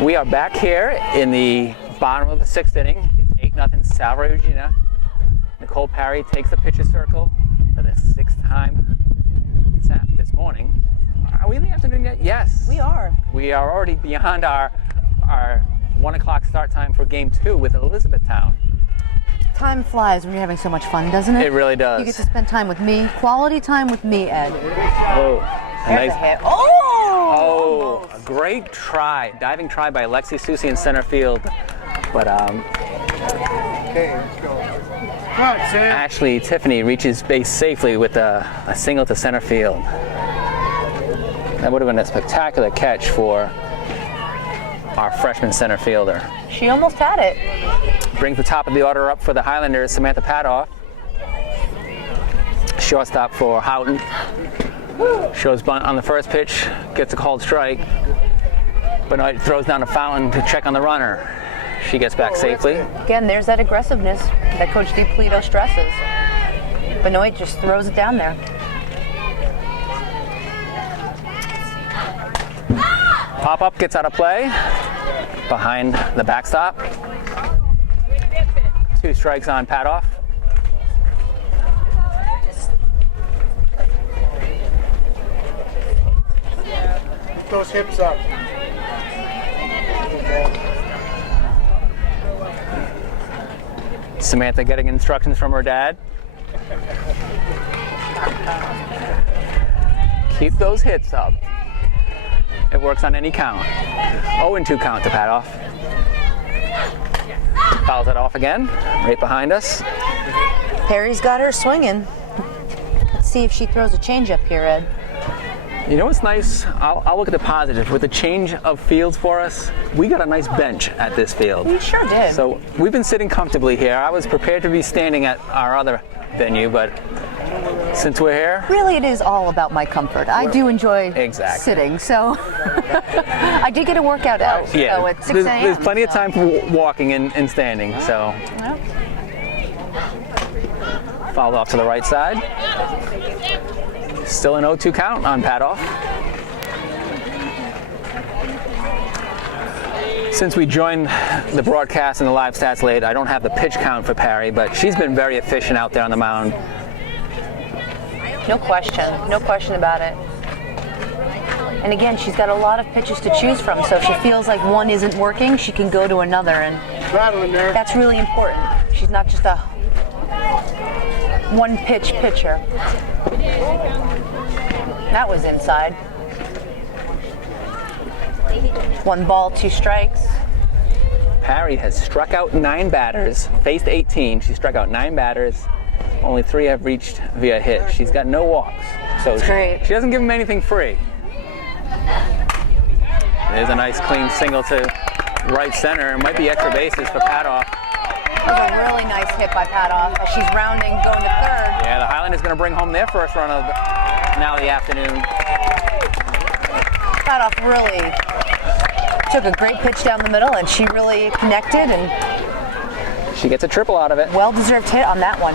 We are back here in the bottom of the 6th inning. It's 8-0 Salve, Regina. Nicole Parry takes the pitcher circle for the 6th time this morning. Are we in the afternoon yet? Yes. We are. We are already beyond our 1 o'clock start time for game 2 with Elizabethtown. Time flies when you're having so much fun, doesn't it? It really does. You get to spend time with me, quality time with me, Ed. Oh, There's a hit. Oh! Oh, a great try, diving try by Lexi Susie in center field, but Ashley Tiffany reaches base safely with a single to center field. That would have been a spectacular catch for our freshman center fielder. She almost had it. Brings the top of the order up for the Highlanders, Samantha Padoff. Shortstop for Houghton. Shows bunt on the first pitch, gets a called strike. Benoit throws down to Fountain to check on the runner. She gets back safely. Again, there's that aggressiveness that Coach DiPolito stresses. Benoit just throws it down there. Pop-up gets out of play behind the backstop. 2 strikes on pad-off. Those hips up. Samantha getting instructions from her dad. Keep those hits up. It works on any count. 0-2 count to pad off. Fouls it off again, right behind us. Perry's got her swinging. Let's see if she throws a changeup here, Ed. You know what's nice? I'll look at the positives. With the change of fields for us, we got a nice bench at this field. We sure did. So we've been sitting comfortably here. I was prepared to be standing at our other venue, but since we're here, Really, it is all about my comfort. I do enjoy Exactly. sitting, so I did get a workout out. yeah, So at 6 a.m. there's plenty of so- time for walking and standing. So Well, fouled off to the right side. Still an 0-2 count on pad off. Since we joined the broadcast and the live stats late, I don't have the pitch count for Perry, but she's been very efficient out there on the mound. no question about it. And again, she's got a lot of pitches to choose from, so if she feels like one isn't working, she can go to another, and Rattling there. that's really important. She's not just a one-pitch pitcher. That was inside. 1 ball, 2 strikes. Perry has struck out 9 batters, faced 18. She struck out 9 batters. Only 3 have reached via hit. She's got no walks, so great. she doesn't give them anything free. There's a nice clean single to right center. It might be extra bases for Padoff. That was a really nice hit by Padoff as she's rounding, going to third. Yeah, the Highlanders going to bring home their first run of now the afternoon. Padoff really took a great pitch down the middle, and she really connected, and She gets a triple out of it. well-deserved hit on that one.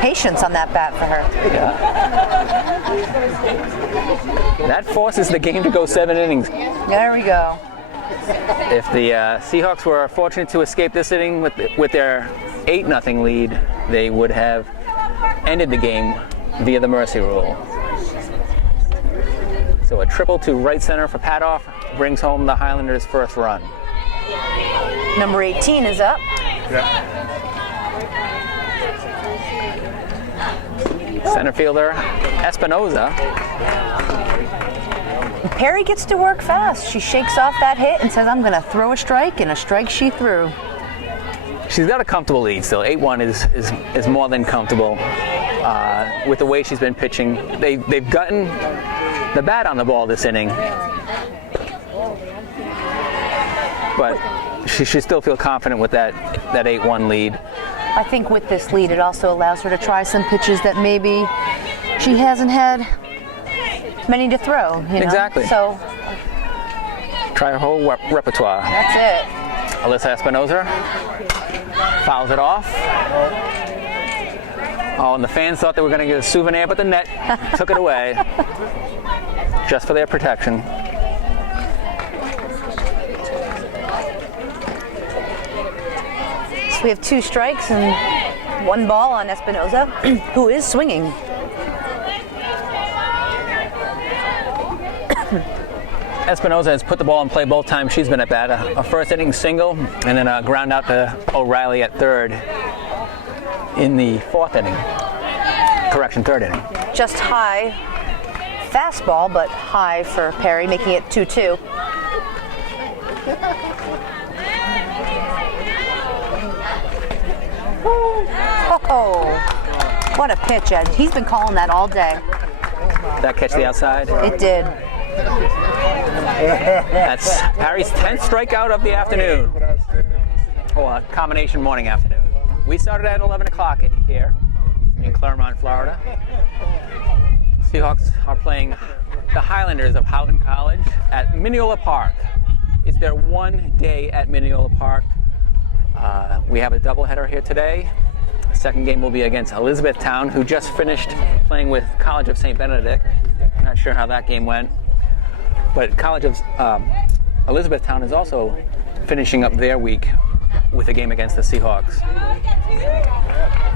Patience on that bat for her. That forces the game to go 7 innings. There we go. If the Seahawks were fortunate to escape this inning with their 8-0 lead, they would have ended the game via the mercy rule. So a triple to right center for Padoff brings home the Highlanders' first run. Number 18 is up. Center fielder Espinoza. Perry gets to work fast. She shakes off that hit and says, I'm going to throw a strike, and a strike she threw. She's got a comfortable lead still. 8-1 is more than comfortable with the way she's been pitching. They've gotten the bat on the ball this inning, but she should still feel confident with that 8-1 lead. I think with this lead, it also allows her to try some pitches that maybe she hasn't had many to throw. You know? Exactly. So Try her whole repertoire. that's it. Alyssa Espinoza fouls it off. Oh, and the fans thought they were going to get a souvenir, but the net took it away just for their protection. So we have 2 strikes and 1 ball on Espinoza, who is swinging. Espinoza has put the ball in play both times she's been at bat. A first inning single and then a ground out to O'Reilly at third in the 4th inning. Correction, 3rd inning. Just high fastball, but high for Perry, making it 2-2. Oh, what a pitch, Ed. He's been calling that all day. That catch the outside. It did. That's Perry's 10th strikeout of the afternoon. Or combination morning afternoon. We started at 11 o'clock here in Claremont, Florida. Seahawks are playing the Highlanders of Houghton College at Mineola Park. It's their one day at Mineola Park. We have a doubleheader here today. Second game will be against Elizabethtown, who just finished playing with College of St. Benedict. Not sure how that game went. But College of Elizabethtown is also finishing up their week with a game against the Seahawks.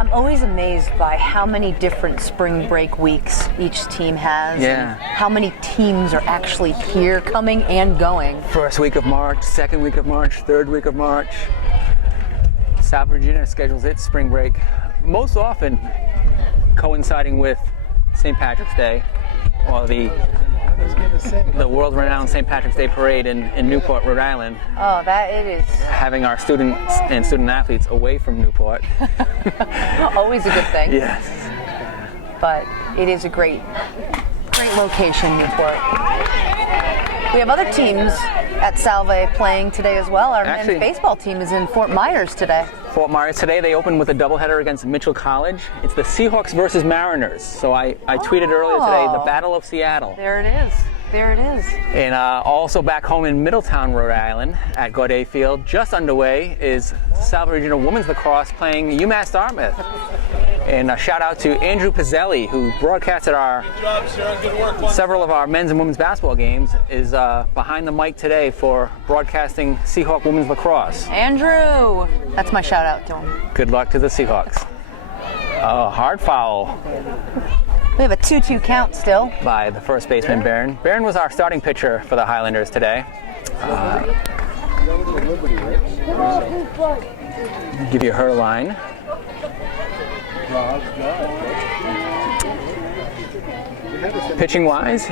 I'm always amazed by how many different spring break weeks each team has. Yeah. And how many teams are actually here, coming and going. First week of March, second week of March, third week of March. Salve, Regina schedules its spring break most often coinciding with St. Patrick's Day, or the world-renowned St. Patrick's Day Parade in Newport, Rhode Island. Oh, that it is. Having our students and student-athletes away from Newport. Always a good thing. Yes. But it is a great location, Newport. We have other teams at Salve playing today as well. Our men's baseball team is in Fort Myers today. Fort Myers today, they opened with a doubleheader against Mitchell College. It's the Seahawks versus Mariners. So I tweeted earlier today, the Battle of Seattle. There it is. There it is. And also back home in Middletown, Rhode Island, at Gaudet Field, just underway is Salve Regional Women's Lacrosse playing UMass Dartmouth. And a shout out to Andrew Pizzelli, who broadcasted several of our men's and women's basketball games, is behind the mic today for broadcasting Seahawk Women's Lacrosse. Andrew! That's my shout out to him. Good luck to the Seahawks. Oh, hard foul. We have a 2-2 count still. By the first baseman, Barron. Barron was our starting pitcher for the Highlanders today. Give you her line. Pitching wise,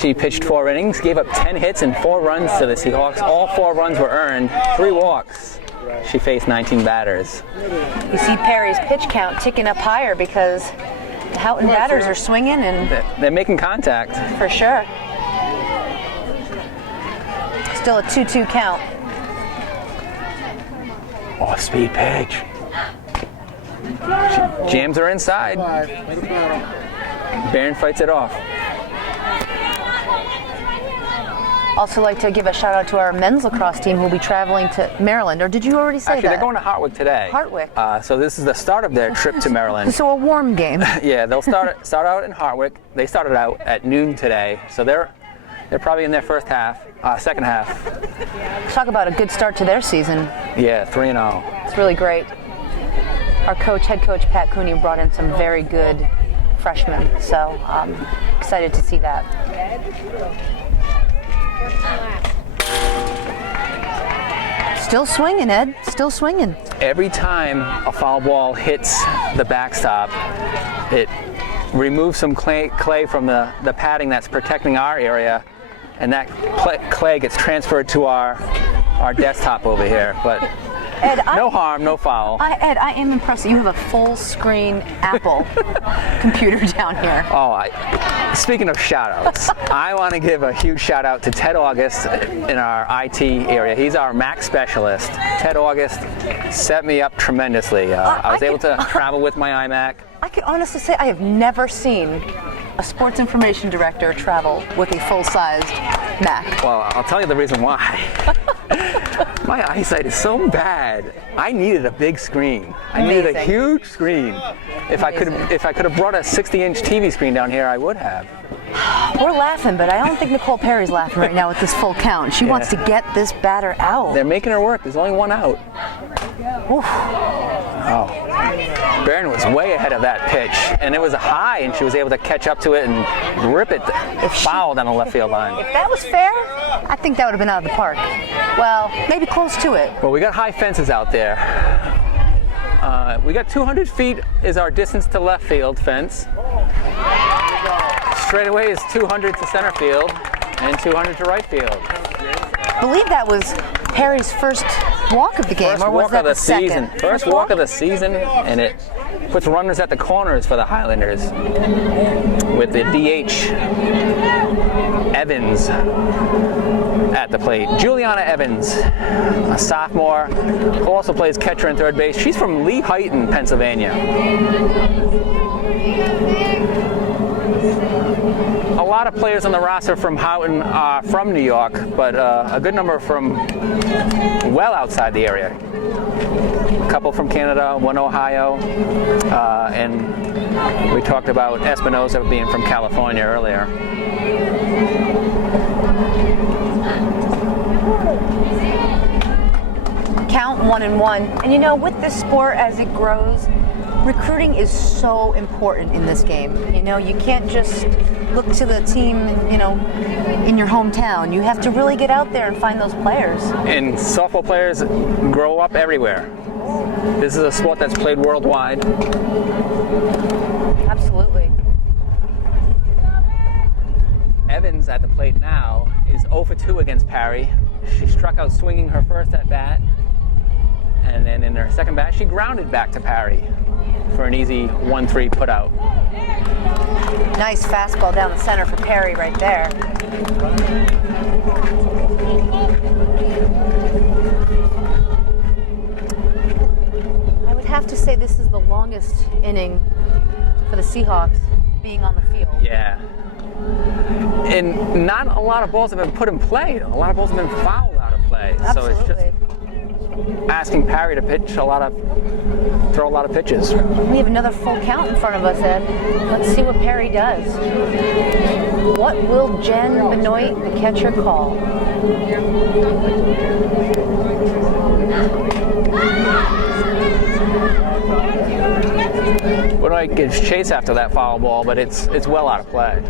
she pitched 4 innings, gave up 10 hits and 4 runs to the Seahawks. All 4 runs were earned, 3 walks. She faced 19 batters. You see Perry's pitch count ticking up higher because the Houghton batters are swinging and they're making contact. For sure. Still a 2-2 count. Off-speed pitch. She jams her inside. Barron fights it off. Also like to give a shout out to our men's lacrosse team who will be traveling to Maryland. Or did you already say Actually, that? they're going to Hartwick today. Hartwick. So this is the start of their trip to Maryland. So a warm game. Yeah, they'll start out in Hartwick. They started out at noon today, so they're probably in their second half. Talk about a good start to their season. Yeah, 3-0. It's really great. Our head coach Pat Cooney brought in some very good freshmen, so I'm excited to see that. Still swinging, Ed. Still swinging. Every time a foul ball hits the backstop, it removes some clay from the padding that's protecting our area, and that clay gets transferred to our desktop over here. But Ed, no harm, no foul. Ed, I am impressed. You have a full screen Apple computer down here. Oh, speaking of shout outs, I want to give a huge shout out to Ted August in our IT area. He's our Mac specialist. Ted August set me up tremendously. I was able to travel with my iMac. I can honestly say I have never seen a sports information director travel with a full-sized Mac. Well, I'll tell you the reason why. My eyesight is so bad. I needed a big screen. I needed a huge screen. If I could have brought a 60-inch TV screen down here, I would have. We're laughing, but I don't think Nicole Perry's laughing right now with this full count. She wants to get this batter out. They're making her work. There's only 1 out. Oof. Oh. Barron was way ahead of that pitch, and it was a high, and she was able to catch up to it and rip it foul down the left field line. If that was fair, I think that would have been out of the park. Well, maybe close to it. Well, we got high fences out there. We got 200 feet is our distance to left field fence. Straightaway is 200 to center field and 200 to right field. I believe that was Perry's first walk of the game, or was that the second? First walk of the season, and it puts runners at the corners for the Highlanders with the DH Evans at the plate. Juliana Evans, a sophomore, who also plays catcher and third base. She's from Lehighton, Pennsylvania. A lot of players on the roster from Houghton are from New York, but a good number from well outside the area. a couple from Canada, one Ohio, and we talked about Espinosa being from California earlier. Count 1-1. And you know, with this sport as it grows, recruiting is so important in this game. You know, you can't just look to the team, you know, in your hometown. You have to really get out there and find those players. And softball players grow up everywhere. This is a sport that's played worldwide. Absolutely. Evans at the plate now is 0 for 2 against Parry. She struck out swinging her first at bat, and then in her second bat she grounded back to Parry for an easy 1-3 put out. Nice fastball down the center for Parry right there. I would have to say this is the longest inning for the Seahawks being on the field. Yeah. And not a lot of balls have been put in play. A lot of balls have been fouled out of play. Absolutely. So it's just asking Parry to throw a lot of pitches. We have another full count in front of us, Ed. Let's see what Parry does. What will Jen Benoit, the catcher, call? Benoit gives chase after that foul ball, but it's well out of play.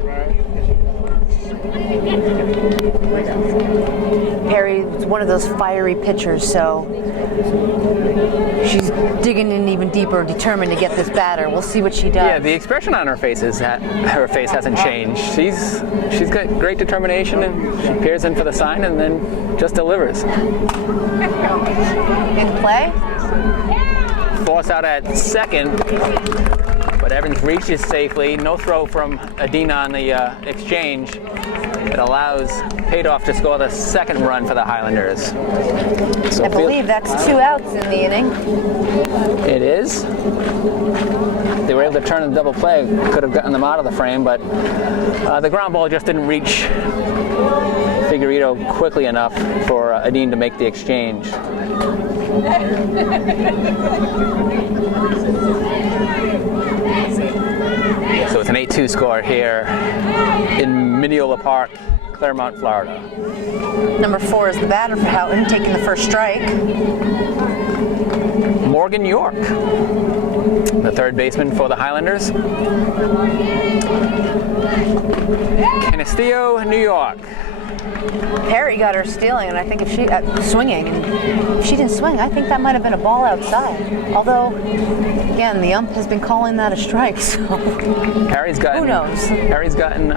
Parry's one of those fiery pitchers, so she's digging in even deeper, determined to get this batter. We'll see what she does. Yeah, the expression on her face hasn't changed. She's got great determination, and she peers in for the sign and then just delivers. In play? Force out at second, but Evans reaches safely. No throw from Adina on the exchange. It allows Padoff to score the second run for the Highlanders. So I believe that's 2 outs in the inning. it is. They were able to turn the double play. Could have gotten them out of the frame, but the ground ball just didn't reach Figueredo quickly enough for Adine to make the exchange. So it's an 8-2 score here in Mineola Park, Claremont, Florida. Number 4 is the batter for Houghton, taking the first strike. Morgan York, the third baseman for the Highlanders. Canisteo, New York. Parry got her stealing, and I think if she swinging, and if she didn't swing, I think that might have been a ball outside. Although, again, the ump has been calling that a strike. So who knows? Parry's gotten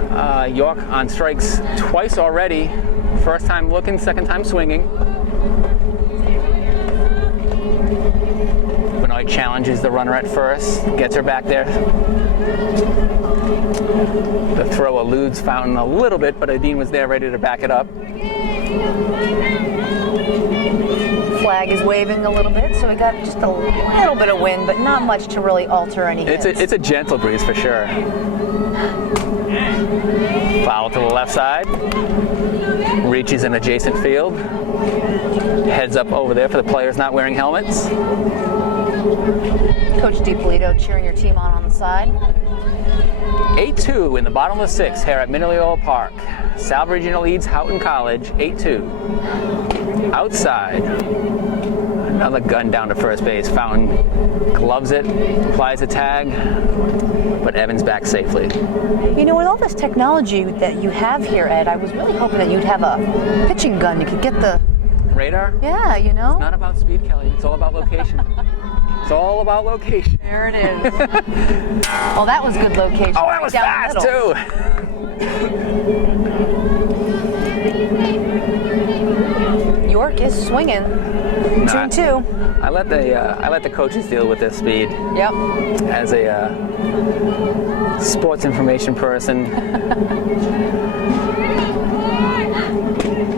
York on strikes twice already. First time looking, second time swinging. Benoit challenges the runner at first, gets her back there. The throw eludes Fountain a little bit, but Adine was there ready to back it up. Flag is waving a little bit, so we got just a little bit of wind, but not much to really alter any hits. It's a gentle breeze for sure. Foul to the left side. Reaches an adjacent field. Heads up over there for the players not wearing helmets. Coach DiPolito cheering your team on the side. 8-2 in the bottom of the 6th here at Mineola Park. Salve Regina leads Houghton College 8-2. Outside, another gun down to first base. Fountain gloves it, applies a tag, but Evans back safely. You know, with all this technology that you have here, Ed, I was really hoping that you'd have a pitching gun. You could get the Radar? Yeah, you know. It's not about speed, Kelly. It's all about location. It's all about location. There it is. Well, that was good location. Oh, that was fast too. York is swinging. 2-2. I let the coaches deal with this speed. Yep. As a sports information person.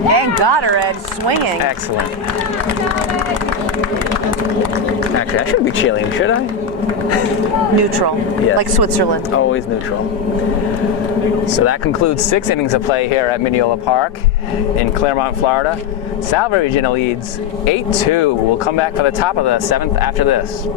And got her, Ed, swinging. Excellent. Actually, I shouldn't be cheerleading, should I? Neutral, Yes. like Switzerland. Always neutral. So that concludes 6 innings of play here at Mineola Park in Claremont, Florida. Salve, Regina leads 8-2. We'll come back for the top of the 7th after this.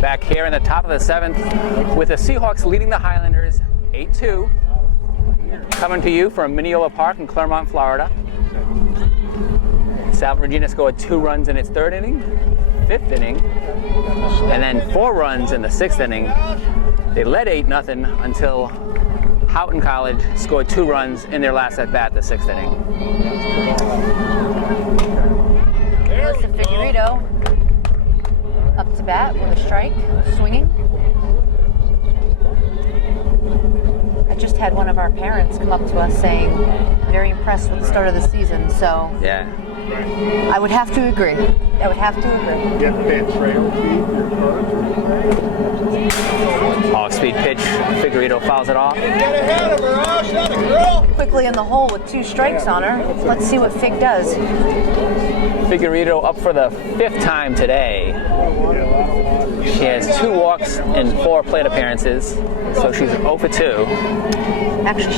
Back here in the top of the 7th with the Seahawks leading the Highlanders 8-2. Coming to you from Mineola Park in Claremont, Florida. Salve Regina scored 2 runs in its 3rd inning, 5th inning, and then 4 runs in the 6th inning. They led 8-0 until Houghton College scored 2 runs in their last at bat, the 6th inning. Melissa Figueredo up to bat with a strike, swinging. I just had one of our parents come up to us saying, very impressed with the start of the season, so Yeah. I would have to agree. I would have to agree. Get that trail feed your cards. Off-speed pitch, Figueredo fouls it off. Get ahead of her, Ash, that a girl! Quickly in the hole with 2 strikes on her. Let's see what Fig does. Figueredo up for the 5th time today. She has 2 walks in 4 plate appearances, so she's 0 for 2. Actually,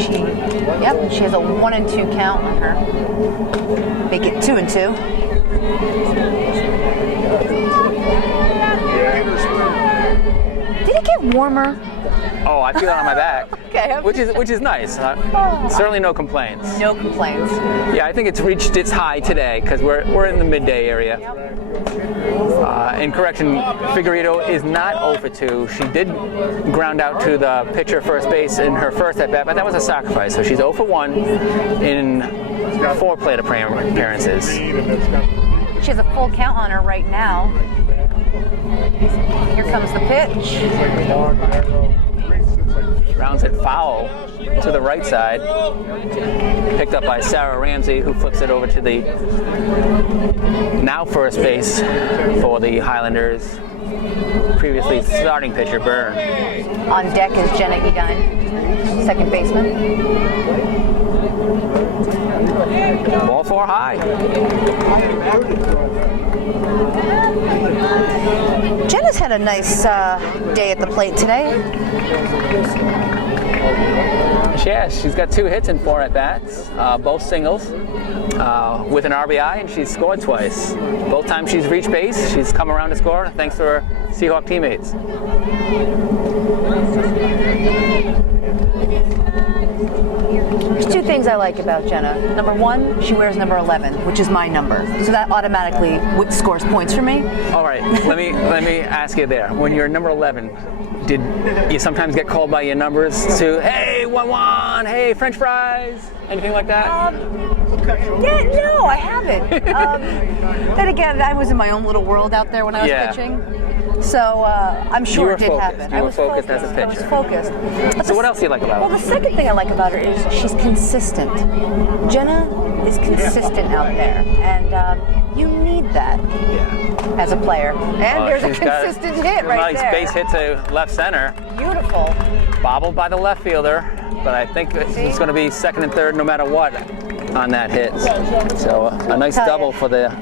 she has a 1-2 count on her. Make it 2-2. Did it get warmer? Oh, I feel it on my back. Okay. Which is nice. Certainly no complaints. No complaints. Yeah, I think it's reached its high today because we're in the midday area. In correction, Figueredo is not 0 for 2. She did ground out to the pitcher first base in her first at bat, but that was a sacrifice. So she's 0 for 1 in 4 plate appearances. She has a full count on her right now. Here comes the pitch. Rounds it foul to the right side. Picked up by Sarah Ramsey, who flips it over to the now first base for the Highlanders. Previously starting pitcher Byrne. On deck is Jenna Edine, second baseman. Ball 4 high. Jenna's had a nice day at the plate today. She's got 2 hits and 4 at-bats, both singles, with an RBI, and she's scored twice. Both times she's reached base, she's come around to score thanks to her Seahawk teammates. There's 2 things I like about Jenna. Number one, she wears number 11, which is my number. So that automatically scores points for me. All right, let me ask you there. When you're number 11, did you sometimes get called by your numbers to, hey, 1-1, hey, French fries, anything like that? Yeah, no, I haven't. Then again, I was in my own little world out there when I was pitching. So I'm sure it did happen. You were focused as a pitcher. I was focused. So what else do you like about her? Well, the second thing I like about her is she's consistent. Jenna is consistent out there, and you need that as a player. And there's a consistent hit right there. Nice base hit to left center. Beautiful. Bobbled by the left fielder, but I think it's going to be second and third no matter what on that hit. So a nice double for the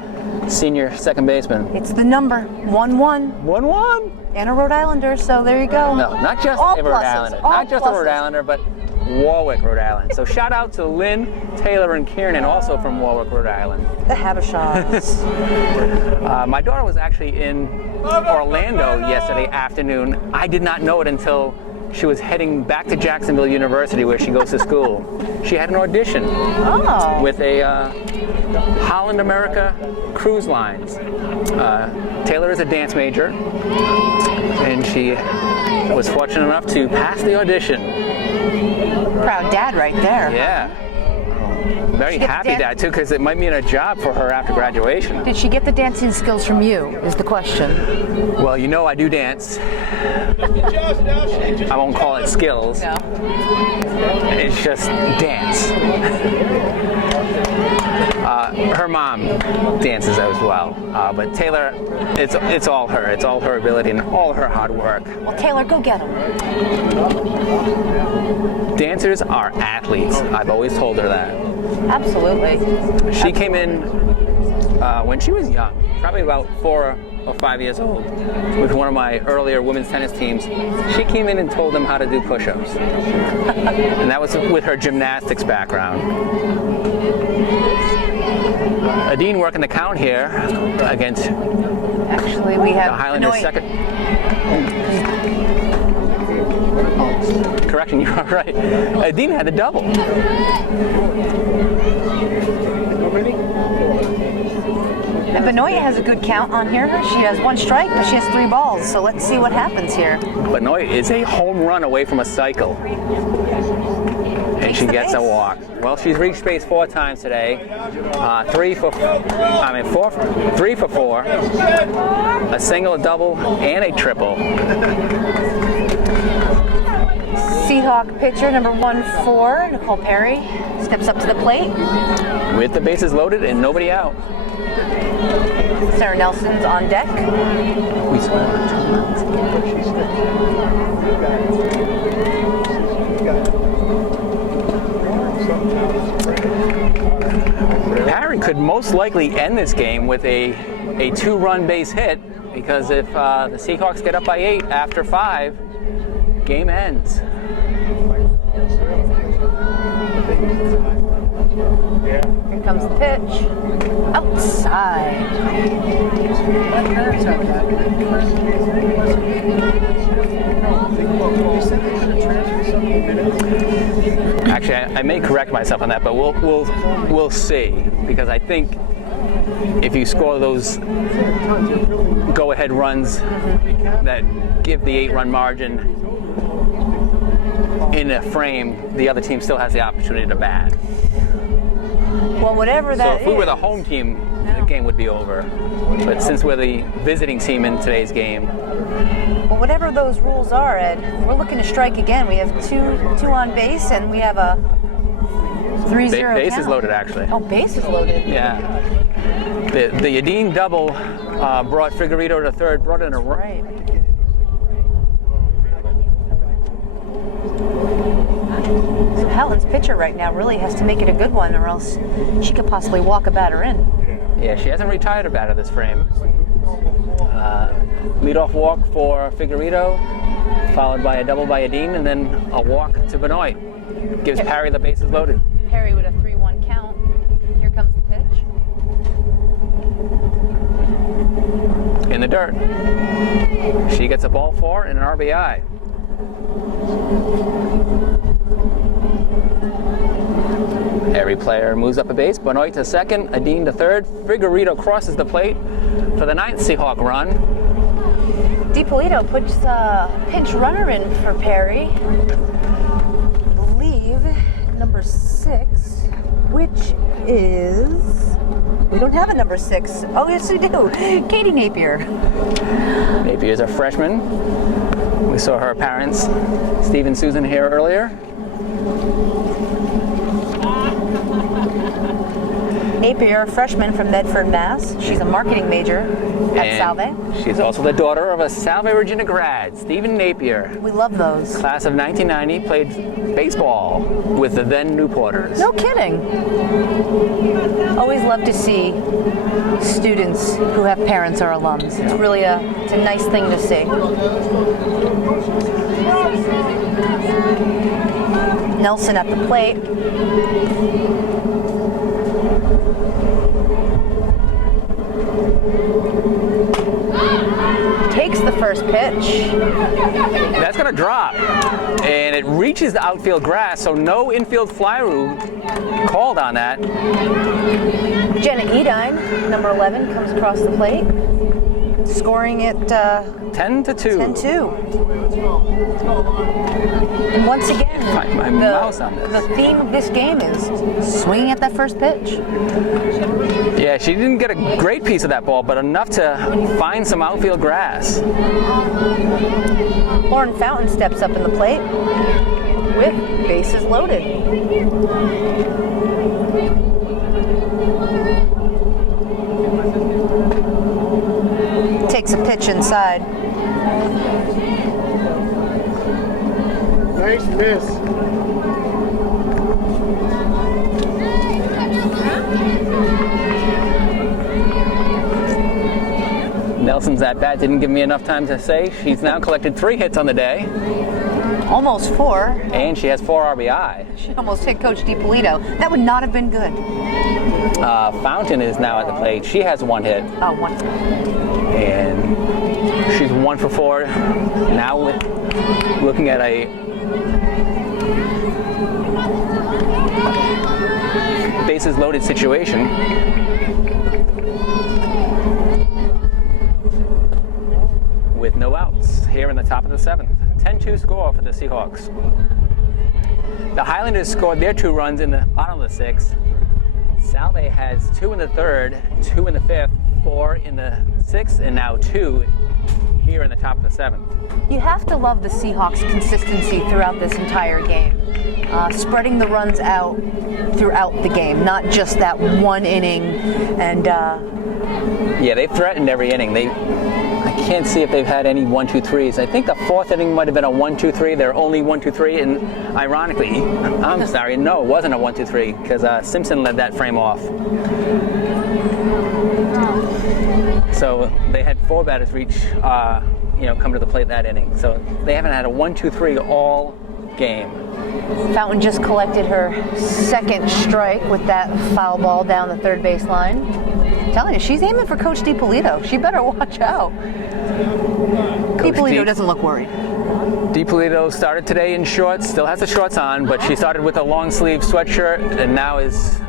senior second baseman. It's the number 1-1. 1-1. And a Rhode Islander, so there you go. No, not just all a Rhode Islander. Not just a Rhode Islander, but Warwick, Rhode Island. So shout out to Lynn, Taylor, and Kieran, also from Warwick, Rhode Island. The Habishaws. My daughter was actually in Orlando yesterday afternoon. I did not know it until she was heading back to Jacksonville University, where she goes to school. She had an audition with a Holland America Cruise Lines. Taylor is a dance major, and she was fortunate enough to pass the audition. Proud dad right there. Yeah. Very happy dad too, because it might mean a job for her after graduation. Did she get the dancing skills from you, is the question. Well, you know I do dance. I won't call it skills. No. It's just dance. Her mom dances as well, but Taylor, it's all her. It's all her ability and all her hard work. Well, Taylor, go get them. Dancers are athletes. I've always told her that. Absolutely. She came in when she was young, probably about 4 or 5 years old, with one of my earlier women's tennis teams. She came in and told them how to do push-ups. And that was with her gymnastics background. Adine working the count here against Actually, we have the Highlanders' second. Correction, you are right. Adine had a double. And Benoit has a good count on here. She has 1 strike, but she has 3 balls. So let's see what happens here. Benoit is a home run away from a cycle. And she gets a walk. Well, she's reached base 4 times today. 3 for 4, a single, a double, and a triple. Seahawk pitcher number 1-4, Nicole Perry, steps up to the plate. With the bases loaded and nobody out. Sarah Nelson's on deck. We saw Perry could most likely end this game with a 2-run base hit, because if the Seahawks get up by 8 after 5, game ends. Here comes the pitch. Outside. Actually, I may correct myself on that, but we'll see, because I think if you score those go-ahead runs that give the 8-run margin in a frame, the other team still has the opportunity to bat. Well, whatever that is. So if we were the home team, the game would be over. But since we're the visiting team in today's game. Well, whatever those rules are, Ed, we're looking to strike again. We have two on base, and we have a 3-0 Base count. is loaded, actually. Oh, base is loaded. Yeah. The Adine double brought Figueredo to third, brought in a run. Right. So Howland's pitcher right now really has to make it a good one, or else she could possibly walk a batter in. Yeah, she hasn't retired a batter this frame. Leadoff walk for Figueredo, followed by a double by Adine, and then a walk to Benoit. Gives Perry the bases loaded. Perry with a 3-1 count. Here comes the pitch. In the dirt. She gets a ball 4 and an RBI. Perry player moves up a base. Benoit to second, Adine to third. Figueredo crosses the plate for the 9th Seahawk run. DiPolito puts a pinch runner in for Perry. I believe number 6, which is, we don't have a number 6. Oh, yes, we do. Katie Napier. Napier's a freshman. We saw her parents, Steve and Susan, here earlier. Napier, a freshman from Medford, Mass. She's a marketing major at Salve. She's also the daughter of a Salve Regina grad, Stephen Napier. We love those. Class of 1990, played baseball with the then Newporters. No kidding. Always love to see students who have parents or alums. It's really it's a nice thing to see. Nelson at the plate. Takes the first pitch. That's going to drop. And it reaches the outfield grass, so no infield fly rule called on that. Jenna Edine, number 11, comes across the plate, scoring it 10-2. 10-2. And once again, my mouse on this. The theme of this game is swinging at that first pitch. Yeah, she didn't get a great piece of that ball, but enough to find some outfield grass. Lauren Fountain steps up in the plate with bases loaded. Takes a pitch inside. Nice miss. Nelson's at bat didn't give me enough time to say. She's now collected 3 hits on the day. Almost 4. And she has 4 RBI. She almost hit Coach DiPolito. That would not have been good. Fountain is now at the plate. She has 1 hit. Oh, 1. And she's 1 for 4. Now with looking at a bases loaded situation. With no outs here in the top of the 7th. 10-2 score for the Seahawks. The Highlanders scored their 2 runs in the bottom of the 6th. Salve has 2 in the 3rd, 2 in the 5th, 4 in the 6th, and now 2 here in the top of the 7th. You have to love the Seahawks' consistency throughout this entire game. Spreading the runs out throughout the game, not just that one inning. And yeah, they've threatened every inning. I can't see if they've had any 1-2-3s. I think the 4th inning might have been a 1-2-3. They're only 1-2-3, and ironically, I'm sorry, no, it wasn't a 1-2-3 because Simpson led that frame off. So they had 4 batters reach, come to the plate that inning. So they haven't had a 1-2-3 all game. Fountain just collected her 2nd strike with that foul ball down the 3rd base line. I'm telling you, she's aiming for Coach DiPolito. She better watch out. DiPolito doesn't look worried. DiPolito started today in shorts, still has the shorts on, but she started with a long sleeve sweatshirt and now is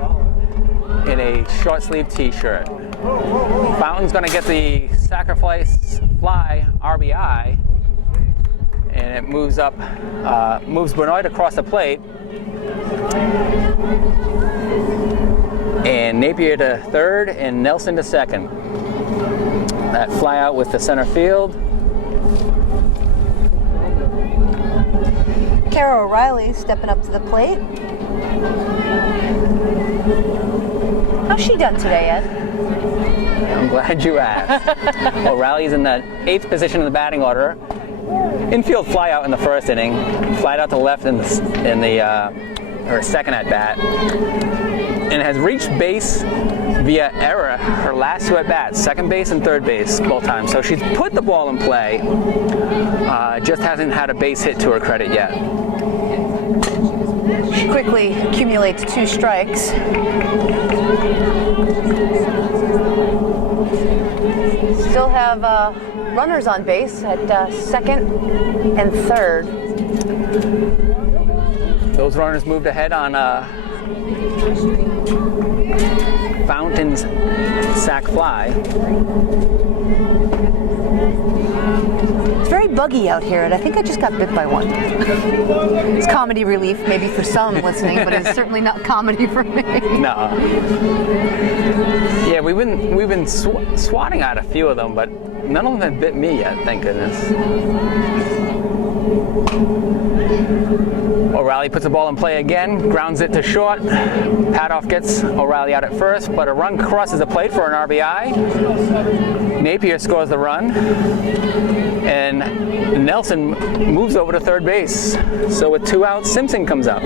in a short sleeve t-shirt. Fountain's going to get the sacrifice fly RBI, and it moves Benoit across the plate, and Napier to 3rd and Nelson to 2nd. That fly out with the center field. Kara O'Reilly stepping up to the plate. How's she done today, Ed? I'm glad you asked. O'Reilly's in the 8th position in the batting order. Infield fly out in the 1st inning, flied out to left in her 2nd at bat, and has reached base via error her last 2 at bats, 2nd base and 3rd base both times. So she's put the ball in play, just hasn't had a base hit to her credit yet. She quickly accumulates 2 strikes. Still have runners on base at 2nd and 3rd. Those runners moved ahead on Fountain's sack fly. It's very buggy out here, and I think I just got bit by one. It's comedy relief, maybe for some listening, but it's certainly not comedy for me. No. Yeah, we've been swatting at a few of them, but none of them have bit me yet, thank goodness. O'Reilly puts the ball in play again, grounds it to short. Padoff gets O'Reilly out at first, but a run crosses the plate for an RBI. Napier scores the run, and Nelson moves over to third base. So with 2 outs, Simpson comes up.